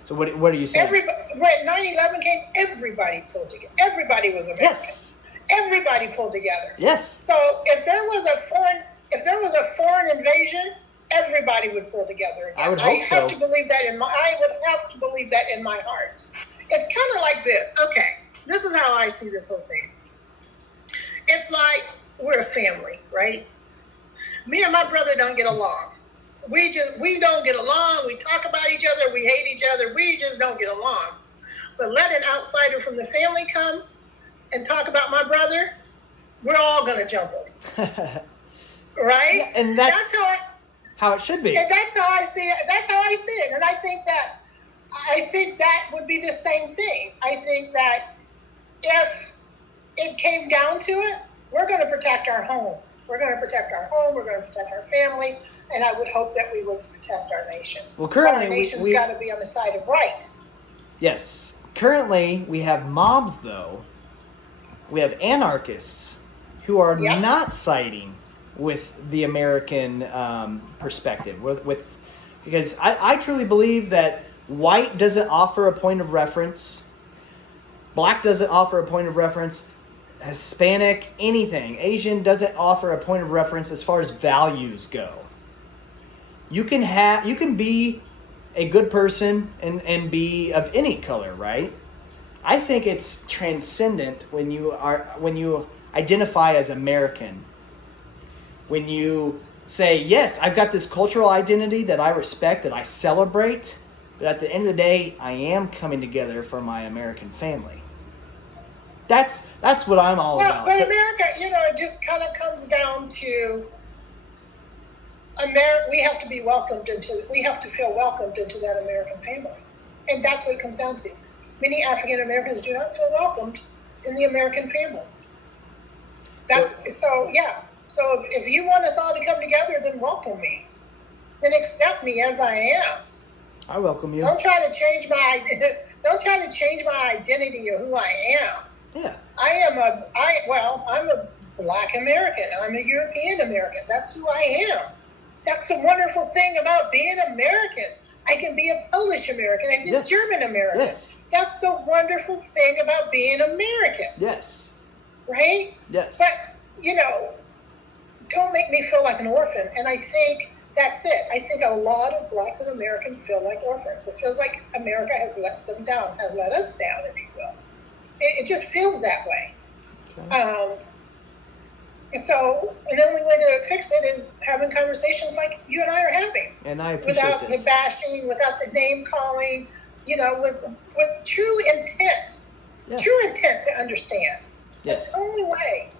So what are you saying? When 9/11 came, everybody pulled together. Everybody was American. Yes. Everybody pulled together. Yes. So if there was a foreign invasion, everybody would pull together again. I would hope have to believe that I would have to believe that in my heart. It's kind of like this. Okay, this is how I see this whole thing. It's like we're a family, right? Me and my brother don't get along. We don't get along. We talk about each other. We hate each other. We just don't get along. But let an outsider from the family come and talk about my brother, we're all going to jump him. Right? Yeah, and that's how it should be. And that's how I see it. That's how I see it. And I think that would be the same thing. I think that if it came down to it, we're going to protect our home. We're going to protect our home. We're going to protect our family. And I would hope that we would protect our nation. Well, currently, our nation's got to be on the side of right. Yes. Currently, we have mobs, though. We have anarchists who are not siding with the American perspective. Because I truly believe that white doesn't offer a point of reference. Black doesn't offer a point of reference. Hispanic, anything. Asian doesn't offer a point of reference as far as values go. You can be a good person and be of any color, right? I think it's transcendent when you identify as American. When you say, yes, I've got this cultural identity that I respect, that I celebrate, but at the end of the day, I am coming together for my American family. That's what I'm all about. But America, it just kind of comes down to we have to be welcomed we have to feel welcomed into that American family. And that's what it comes down to. Many African Americans do not feel welcomed in the American family. So if you want us all to come together, then welcome me. Then accept me as I am. I welcome you. Don't try to change my identity of who I am. Yeah. I'm a Black American. I'm a European American. That's who I am. That's the wonderful thing about being American. I can be a Polish American. I can be a German American. Yes. That's the wonderful thing about being American. Yes. Right? Yes. But, don't make me feel like an orphan. And I think that's it. I think a lot of Blacks in America feel like orphans. It feels like America has let them down, has let us down, if you will. It just feels that way. Okay. And the only way to fix it is having conversations like you and I are having. And I appreciate without the bashing, without the name calling, with true intent. Yes. True intent to understand. Yes. That's the only way.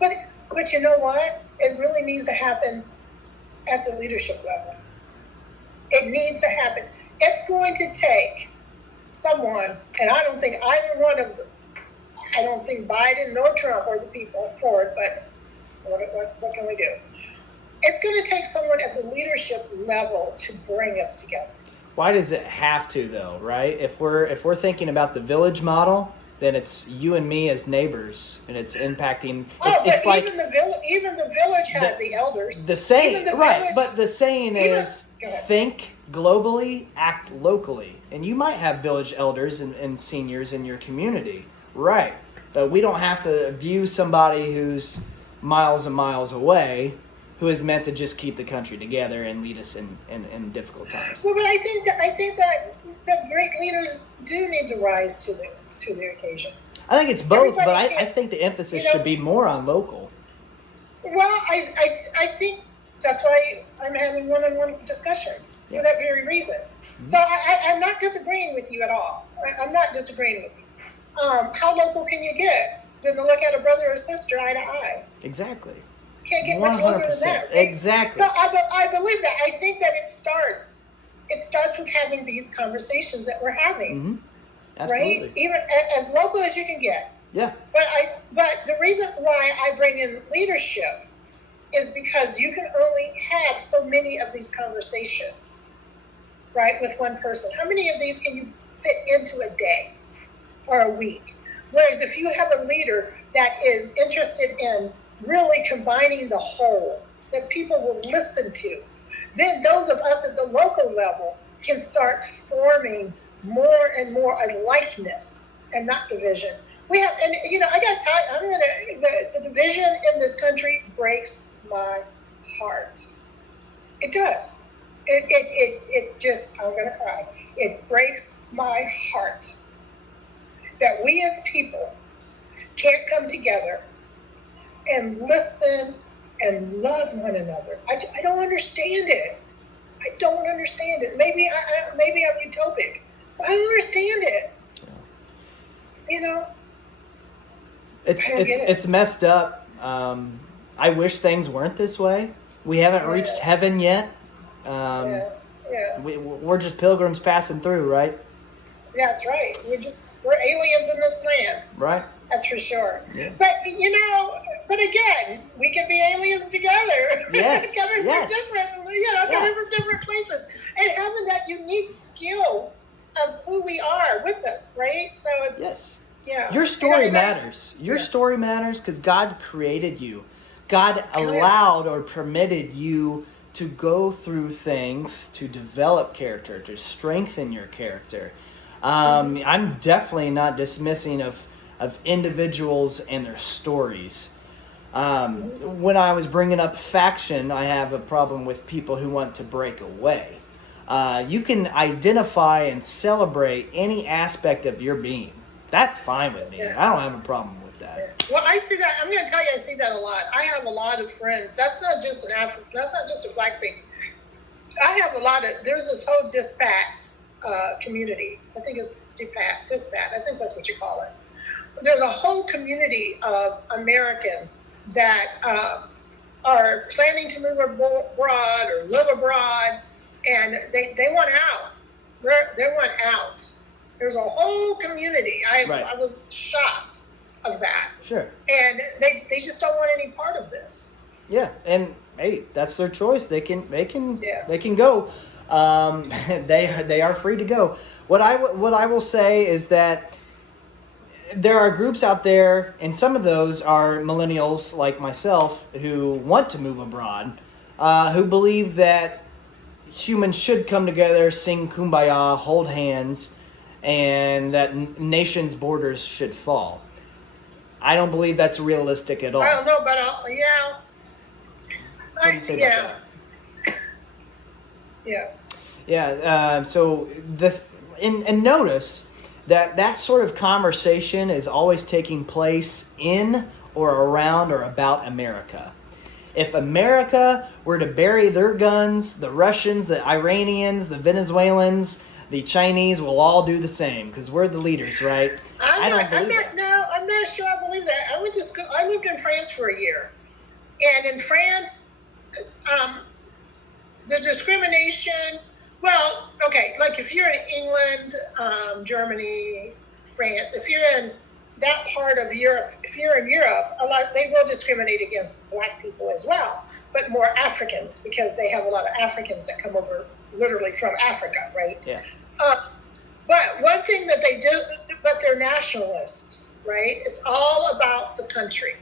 But you know what? It really needs to happen at the leadership level. It needs to happen. It's going to take someone, and I don't think either one of them, I don't think Biden nor Trump are the people for it, but what can we do? It's going to take someone at the leadership level to bring us together. Why does it have to, though, right? If we're thinking about the village model, then it's you and me as neighbors, and it's impacting. It's like, even the village had the elders. The saying, right? But the saying is, think globally, act locally, and you might have village elders and seniors in your community, right? But we don't have to view somebody who's miles and miles away, who is meant to just keep the country together and lead us in difficult times. Well, but I think that great leaders do need to rise to the occasion. I think it's both, but Everybody I can't, think the emphasis you know, should be more on local. well, I think that's why I'm having one-on-one discussions for that very reason. So I'm not disagreeing with you at all. I'm not disagreeing with you. How local can you get than to look at a brother or sister eye to eye? Exactly. Can't get much local than that, right? Exactly. So I believe that. I think that it starts with having these conversations that we're having, right? Even as local as you can get. Yeah. But the reason why I bring in leadership is because you can only have so many of these conversations, right, with one person. How many of these can you fit into a day or a week? Whereas if you have a leader that is interested in really combining the whole, that people will listen to, then those of us at the local level can start forming more and more a likeness and not division. We have, and you know, I got to tell you, the division in this country breaks my heart. It does. It just, I'm going to cry. It breaks my heart that we as people can't come together and listen and love one another. I don't understand it. I don't understand it. Maybe I'm utopic, but I don't understand it. You know? It's messed up. I wish things weren't this way. We haven't reached heaven yet. We're just pilgrims passing through, right? Yeah, that's right. We're aliens in this land. Right. That's for sure. Yeah. But you know, again, we can be aliens together. Yes. coming from different places and having that unique skill of who we are with us, right? So it's Your story matters. Your story matters because God created you. God allowed or permitted you to go through things to develop character, to strengthen your character. I'm definitely not dismissing of individuals and their stories. When I was bringing up faction, I have a problem with people who want to break away. You can identify and celebrate any aspect of your being. That's fine with me. I don't have a problem with that. Well, I see that. I'm going to tell you, I see that a lot. I have a lot of friends. That's not just an African. That's not just a black thing. I have a lot of. There's this whole dispat community. I think it's dispat. I think that's what you call it. There's a whole community of Americans that are planning to move abroad or live abroad, and they want out. They want out. There's a whole community. I was shocked of that. Sure. And they just don't want any part of this. Yeah, and hey, that's their choice. They can go. They are free to go. What I will say is that there are groups out there, and some of those are millennials like myself who want to move abroad, who believe that humans should come together, sing Kumbaya, hold hands, and that nations' borders should fall. I don't believe that's realistic at all. I don't know, but So this, and notice that sort of conversation is always taking place in or around or about America. If America were to bury their guns, the Russians, the Iranians, the Venezuelans, the Chinese will all do the same because we're the leaders, right? I'm not sure I believe that. I lived in France for a year. And in France, the discrimination, well, okay, like if you're in England, Germany, France, if you're in that part of Europe, if you're in Europe, they will discriminate against black people as well, but more Africans because they have a lot of Africans that come over literally from Africa, right? Yeah. But one thing that they do, but they're nationalists, right? It's all about the country.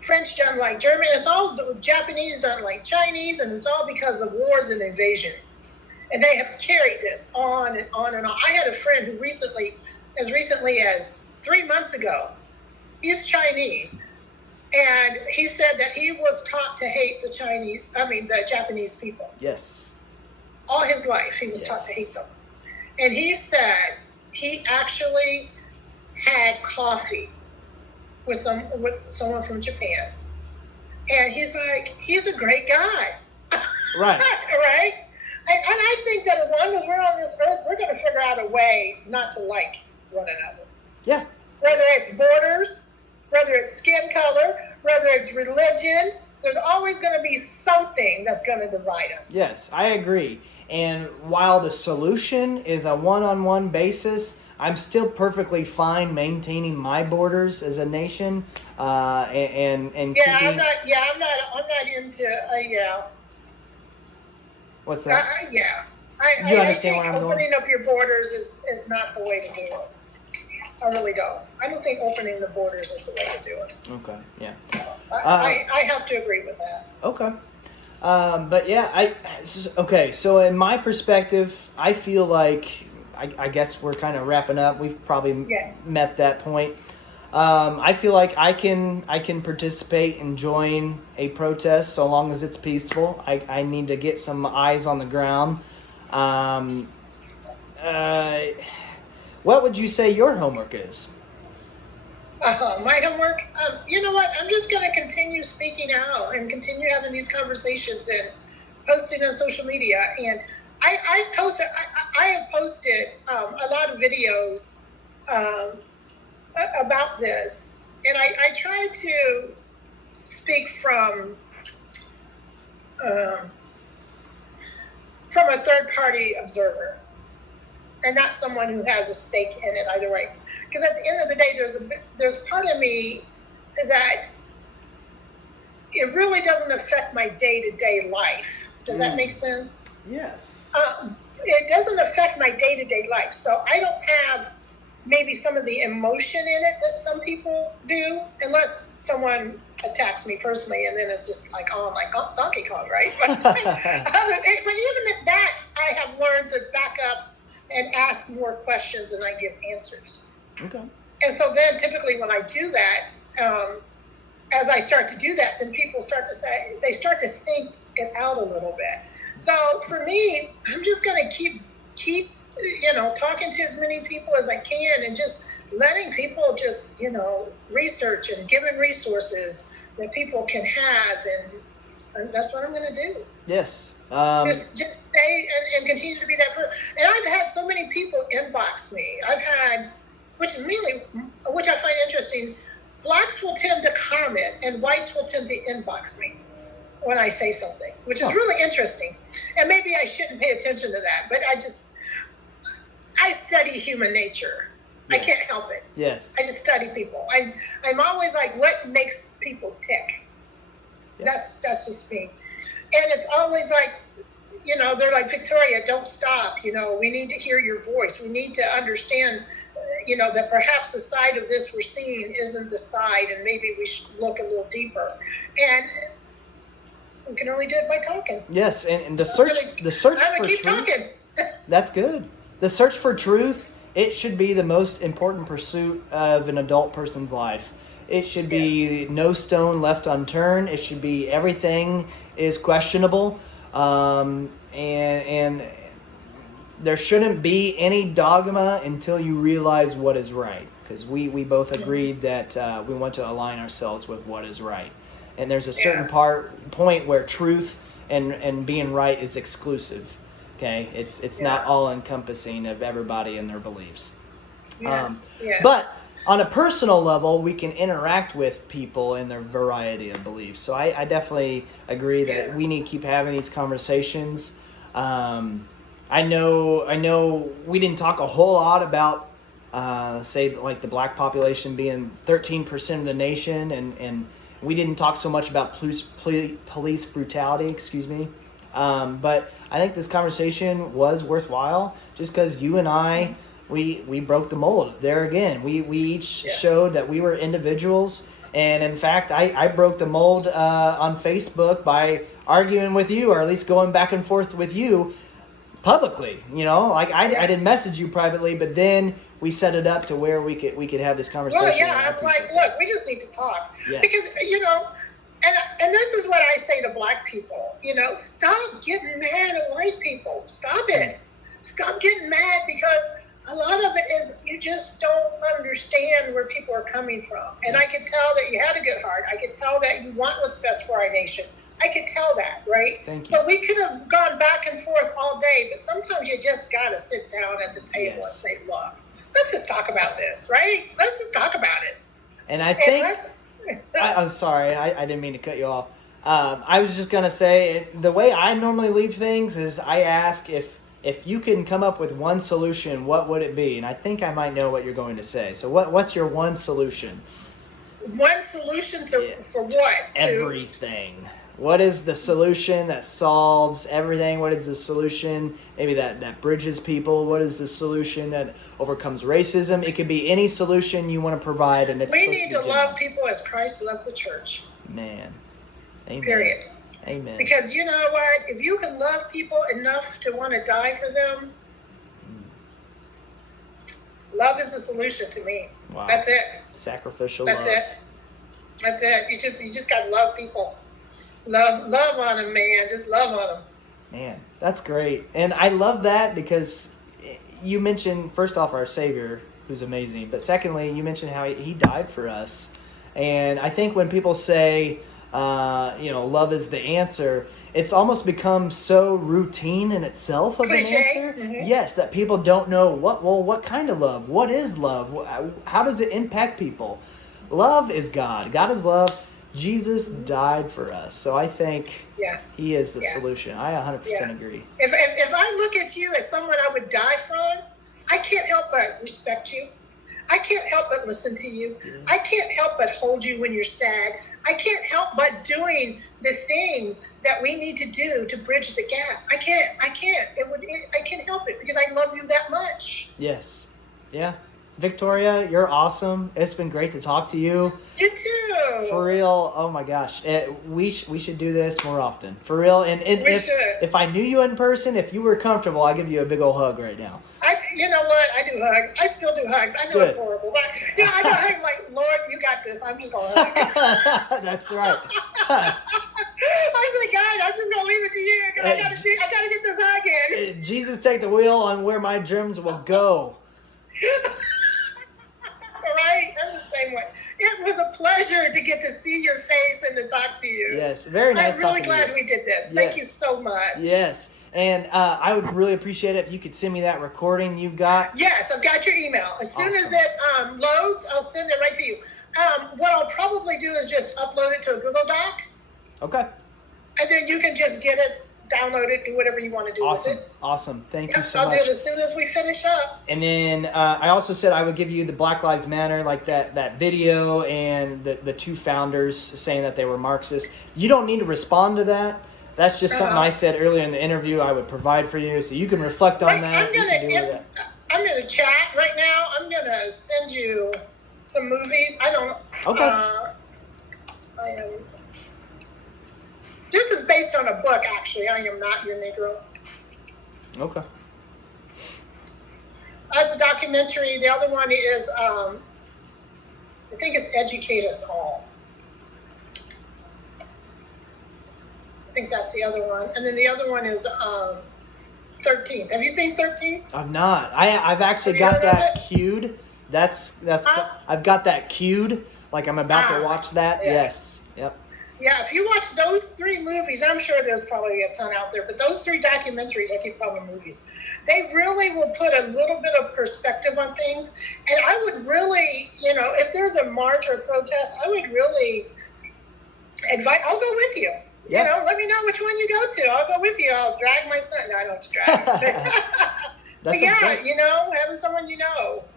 French don't like German. It's all Japanese don't like Chinese, and it's all because of wars and invasions. And they have carried this on and on and on. I had a friend who as recently as 3 months ago, he's Chinese, and he said that he was taught to hate the Japanese people. Yes. All his life, he was taught to hate them. And he said he actually had coffee with someone from Japan, and he's like, he's a great guy, Right. right? And I think that as long as we're on this earth, we're going to figure out a way not to like one another. Yeah. Whether it's borders, whether it's skin color, whether it's religion, there's always going to be something that's going to divide us. Yes, I agree. And while the solution is a one-on-one basis, I'm still perfectly fine maintaining my borders as a nation, and Yeah, keeping... I'm not into yeah. What's that? Yeah. You I understand think where I'm going? opening up your borders is not the way to do it. I really don't. I don't think opening the borders is the way to do it. Okay, yeah. I have to agree with that. Okay. But yeah, okay, so in my perspective, I feel like, I guess we're kind of wrapping up. We've probably met that point. I feel like I can participate and join a protest so long as it's peaceful. I need to get some eyes on the ground. What would you say your homework is? My homework, you know what? I'm just going to continue speaking out and continue having these conversations and posting on social media. And I have posted a lot of videos about this, and I try to speak from a third-party observer, and not someone who has a stake in it either way. Because at the end of the day, there's part of me that it really doesn't affect my day-to-day life. Does that make sense? Yes. It doesn't affect my day-to-day life. So I don't have maybe some of the emotion in it that some people do, unless someone attacks me personally, and then it's just like, oh, like Donkey Kong, right? But even at that, I have learned to back up and ask more questions and I give answers. Okay. And so then typically when I do that, as I start to do that, then people start to think it out a little bit. So for me, I'm just going to keep talking to as many people as I can, and just letting people just, research and giving resources that people can have. And that's what I'm going to do. Yes. Just stay and continue to be that person. And I've had so many people inbox me. Which I find interesting, Blacks will tend to comment and whites will tend to inbox me when I say something, which is really interesting. And maybe I shouldn't pay attention to that, but I study human nature. Yeah. I can't help it. Yes. I just study people. I'm always like, what makes people tick? Yeah. That's just me. And it's always like, they're like, Victoria, don't stop. We need to hear your voice. We need to understand, that perhaps the side of this we're seeing isn't the side, and maybe we should look a little deeper. And we can only do it by talking. Yes, and the search I'm for gonna keep truth. talking. That's good. The search for truth, it should be the most important pursuit of an adult person's life. It should be no stone left unturned. It should be everything is questionable. And there shouldn't be any dogma until you realize what is right. Because we both agreed that we want to align ourselves with what is right. And there's a certain point where truth and being right is exclusive. Okay, it's not all encompassing of everybody and their beliefs. Yes. But on a personal level, we can interact with people in their variety of beliefs. So I definitely agree that we need to keep having these conversations. I know we didn't talk a whole lot about, say, like the black population being 13% of the nation, and we didn't talk so much about police brutality, but I think this conversation was worthwhile just because you and I, we broke the mold. There again, we each showed that we were individuals. And in fact, I broke the mold on Facebook by arguing with you, or at least going back and forth with you publicly. I didn't message you privately, but then we set it up to where we could have this conversation. Well, I was like, look, we just need to talk. Yeah. Because, and this is what I say to black people, stop getting mad at white people. Stop it. Stop getting mad because a lot of it is you just don't understand where people are coming from. And I could tell that you had a good heart. I could tell that you want what's best for our nation. I could tell that, right? So we could have gone back and forth all day, but sometimes you just got to sit down at the table and say, look, let's just talk about this, right? Let's just talk about it. And I think, I'm sorry, I didn't mean to cut you off. I was just going to say, the way I normally leave things is I ask if you can come up with one solution, what would it be? And I think I might know what you're going to say. So what's your one solution? One solution for what? Everything. What is the solution that solves everything? What is the solution maybe that bridges people? What is the solution that overcomes racism? It could be any solution you want to provide. And we need to love people as Christ loved the church. Man. Amen. Period. Amen. Because you know what? If you can love people enough to want to die for them, love is the solution to me. Wow. That's it. Sacrificial love. That's it. You just got to love people. Love on them, man. Just love on them. Man, that's great. And I love that because you mentioned, first off, our Savior, who's amazing. But secondly, you mentioned how he died for us. And I think when people say, love is the answer, it's almost become so routine in itself of an answer. Mm-hmm. Yes, that people don't know what kind of love? What is love? How does it impact people? Love is God. God is love. Jesus died for us. So I think he is the solution. I 100% agree. If I look at you as someone I would die from, I can't help but respect you. I can't help but listen to you. I can't help but hold you when you're sad. I can't help but doing the things that we need to do to bridge the gap. I can't. I can't help it because I love you that much. Yes. Yeah. Victoria, you're awesome. It's been great to talk to you. You too. For real. Oh my gosh. We should do this more often. For real. And if I knew you in person, if you were comfortable, I'd give you a big old hug right now. You know what? I do hugs. I still do hugs. I know it's horrible, but I know I'm like, Lord, you got this. I'm just gonna hug. That's right. I said, God, I'm just gonna leave it to you because I gotta get this hug in. Jesus, take the wheel on where my dreams will go. Right? I'm the same way. It was a pleasure to get to see your face and to talk to you. Yes, very nice. I'm really glad we did this. Thank you so much. Yes. And I would really appreciate it if you could send me that recording you've got. Yes, I've got your email. As soon as it loads, I'll send it right to you. What I'll probably do is just upload it to a Google Doc. Okay. And then you can just get it, download it, do whatever you want to do with it. Awesome. Thank you so much. I'll do it as soon as we finish up. And then I also said I would give you the Black Lives Matter, like that video and the two founders saying that they were Marxists. You don't need to respond to that. That's just something I said earlier in the interview I would provide for you, so you can reflect on that. I'm going to chat right now. I'm going to send you some movies. This is based on a book, actually. I Am Not Your Negro. Okay. That's a documentary. The other one is, I think it's Educate Us All. I think that's the other one. And then the other one is 13th. Have you seen 13th? I've not. I've actually got that queued. I've got that queued. Like I'm about to watch that. Yeah. Yes. Yep. Yeah, if you watch those three movies, I'm sure there's probably a ton out there, but those three documentaries, I keep calling movies, they really will put a little bit of perspective on things. And I would really, if there's a march or a protest, I would really advise, I'll go with you. Yep. Let me know which one you go to. I'll go with you. I'll drag my son. No, I don't have to drag him. But having someone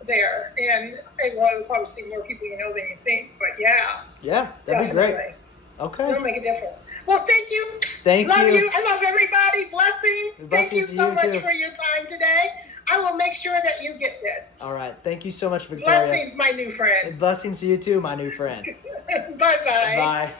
there. And we'll probably see more people than you think. But yeah, that'd be great. Okay. It'll make a difference. Well, thank you. Love you. I love everybody. Blessings. Thank you so much for your time today. I will make sure that you get this. All right. Thank you so much, Victoria. Blessings, my new friend. Blessings to you too, my new friend. Bye-bye. Bye.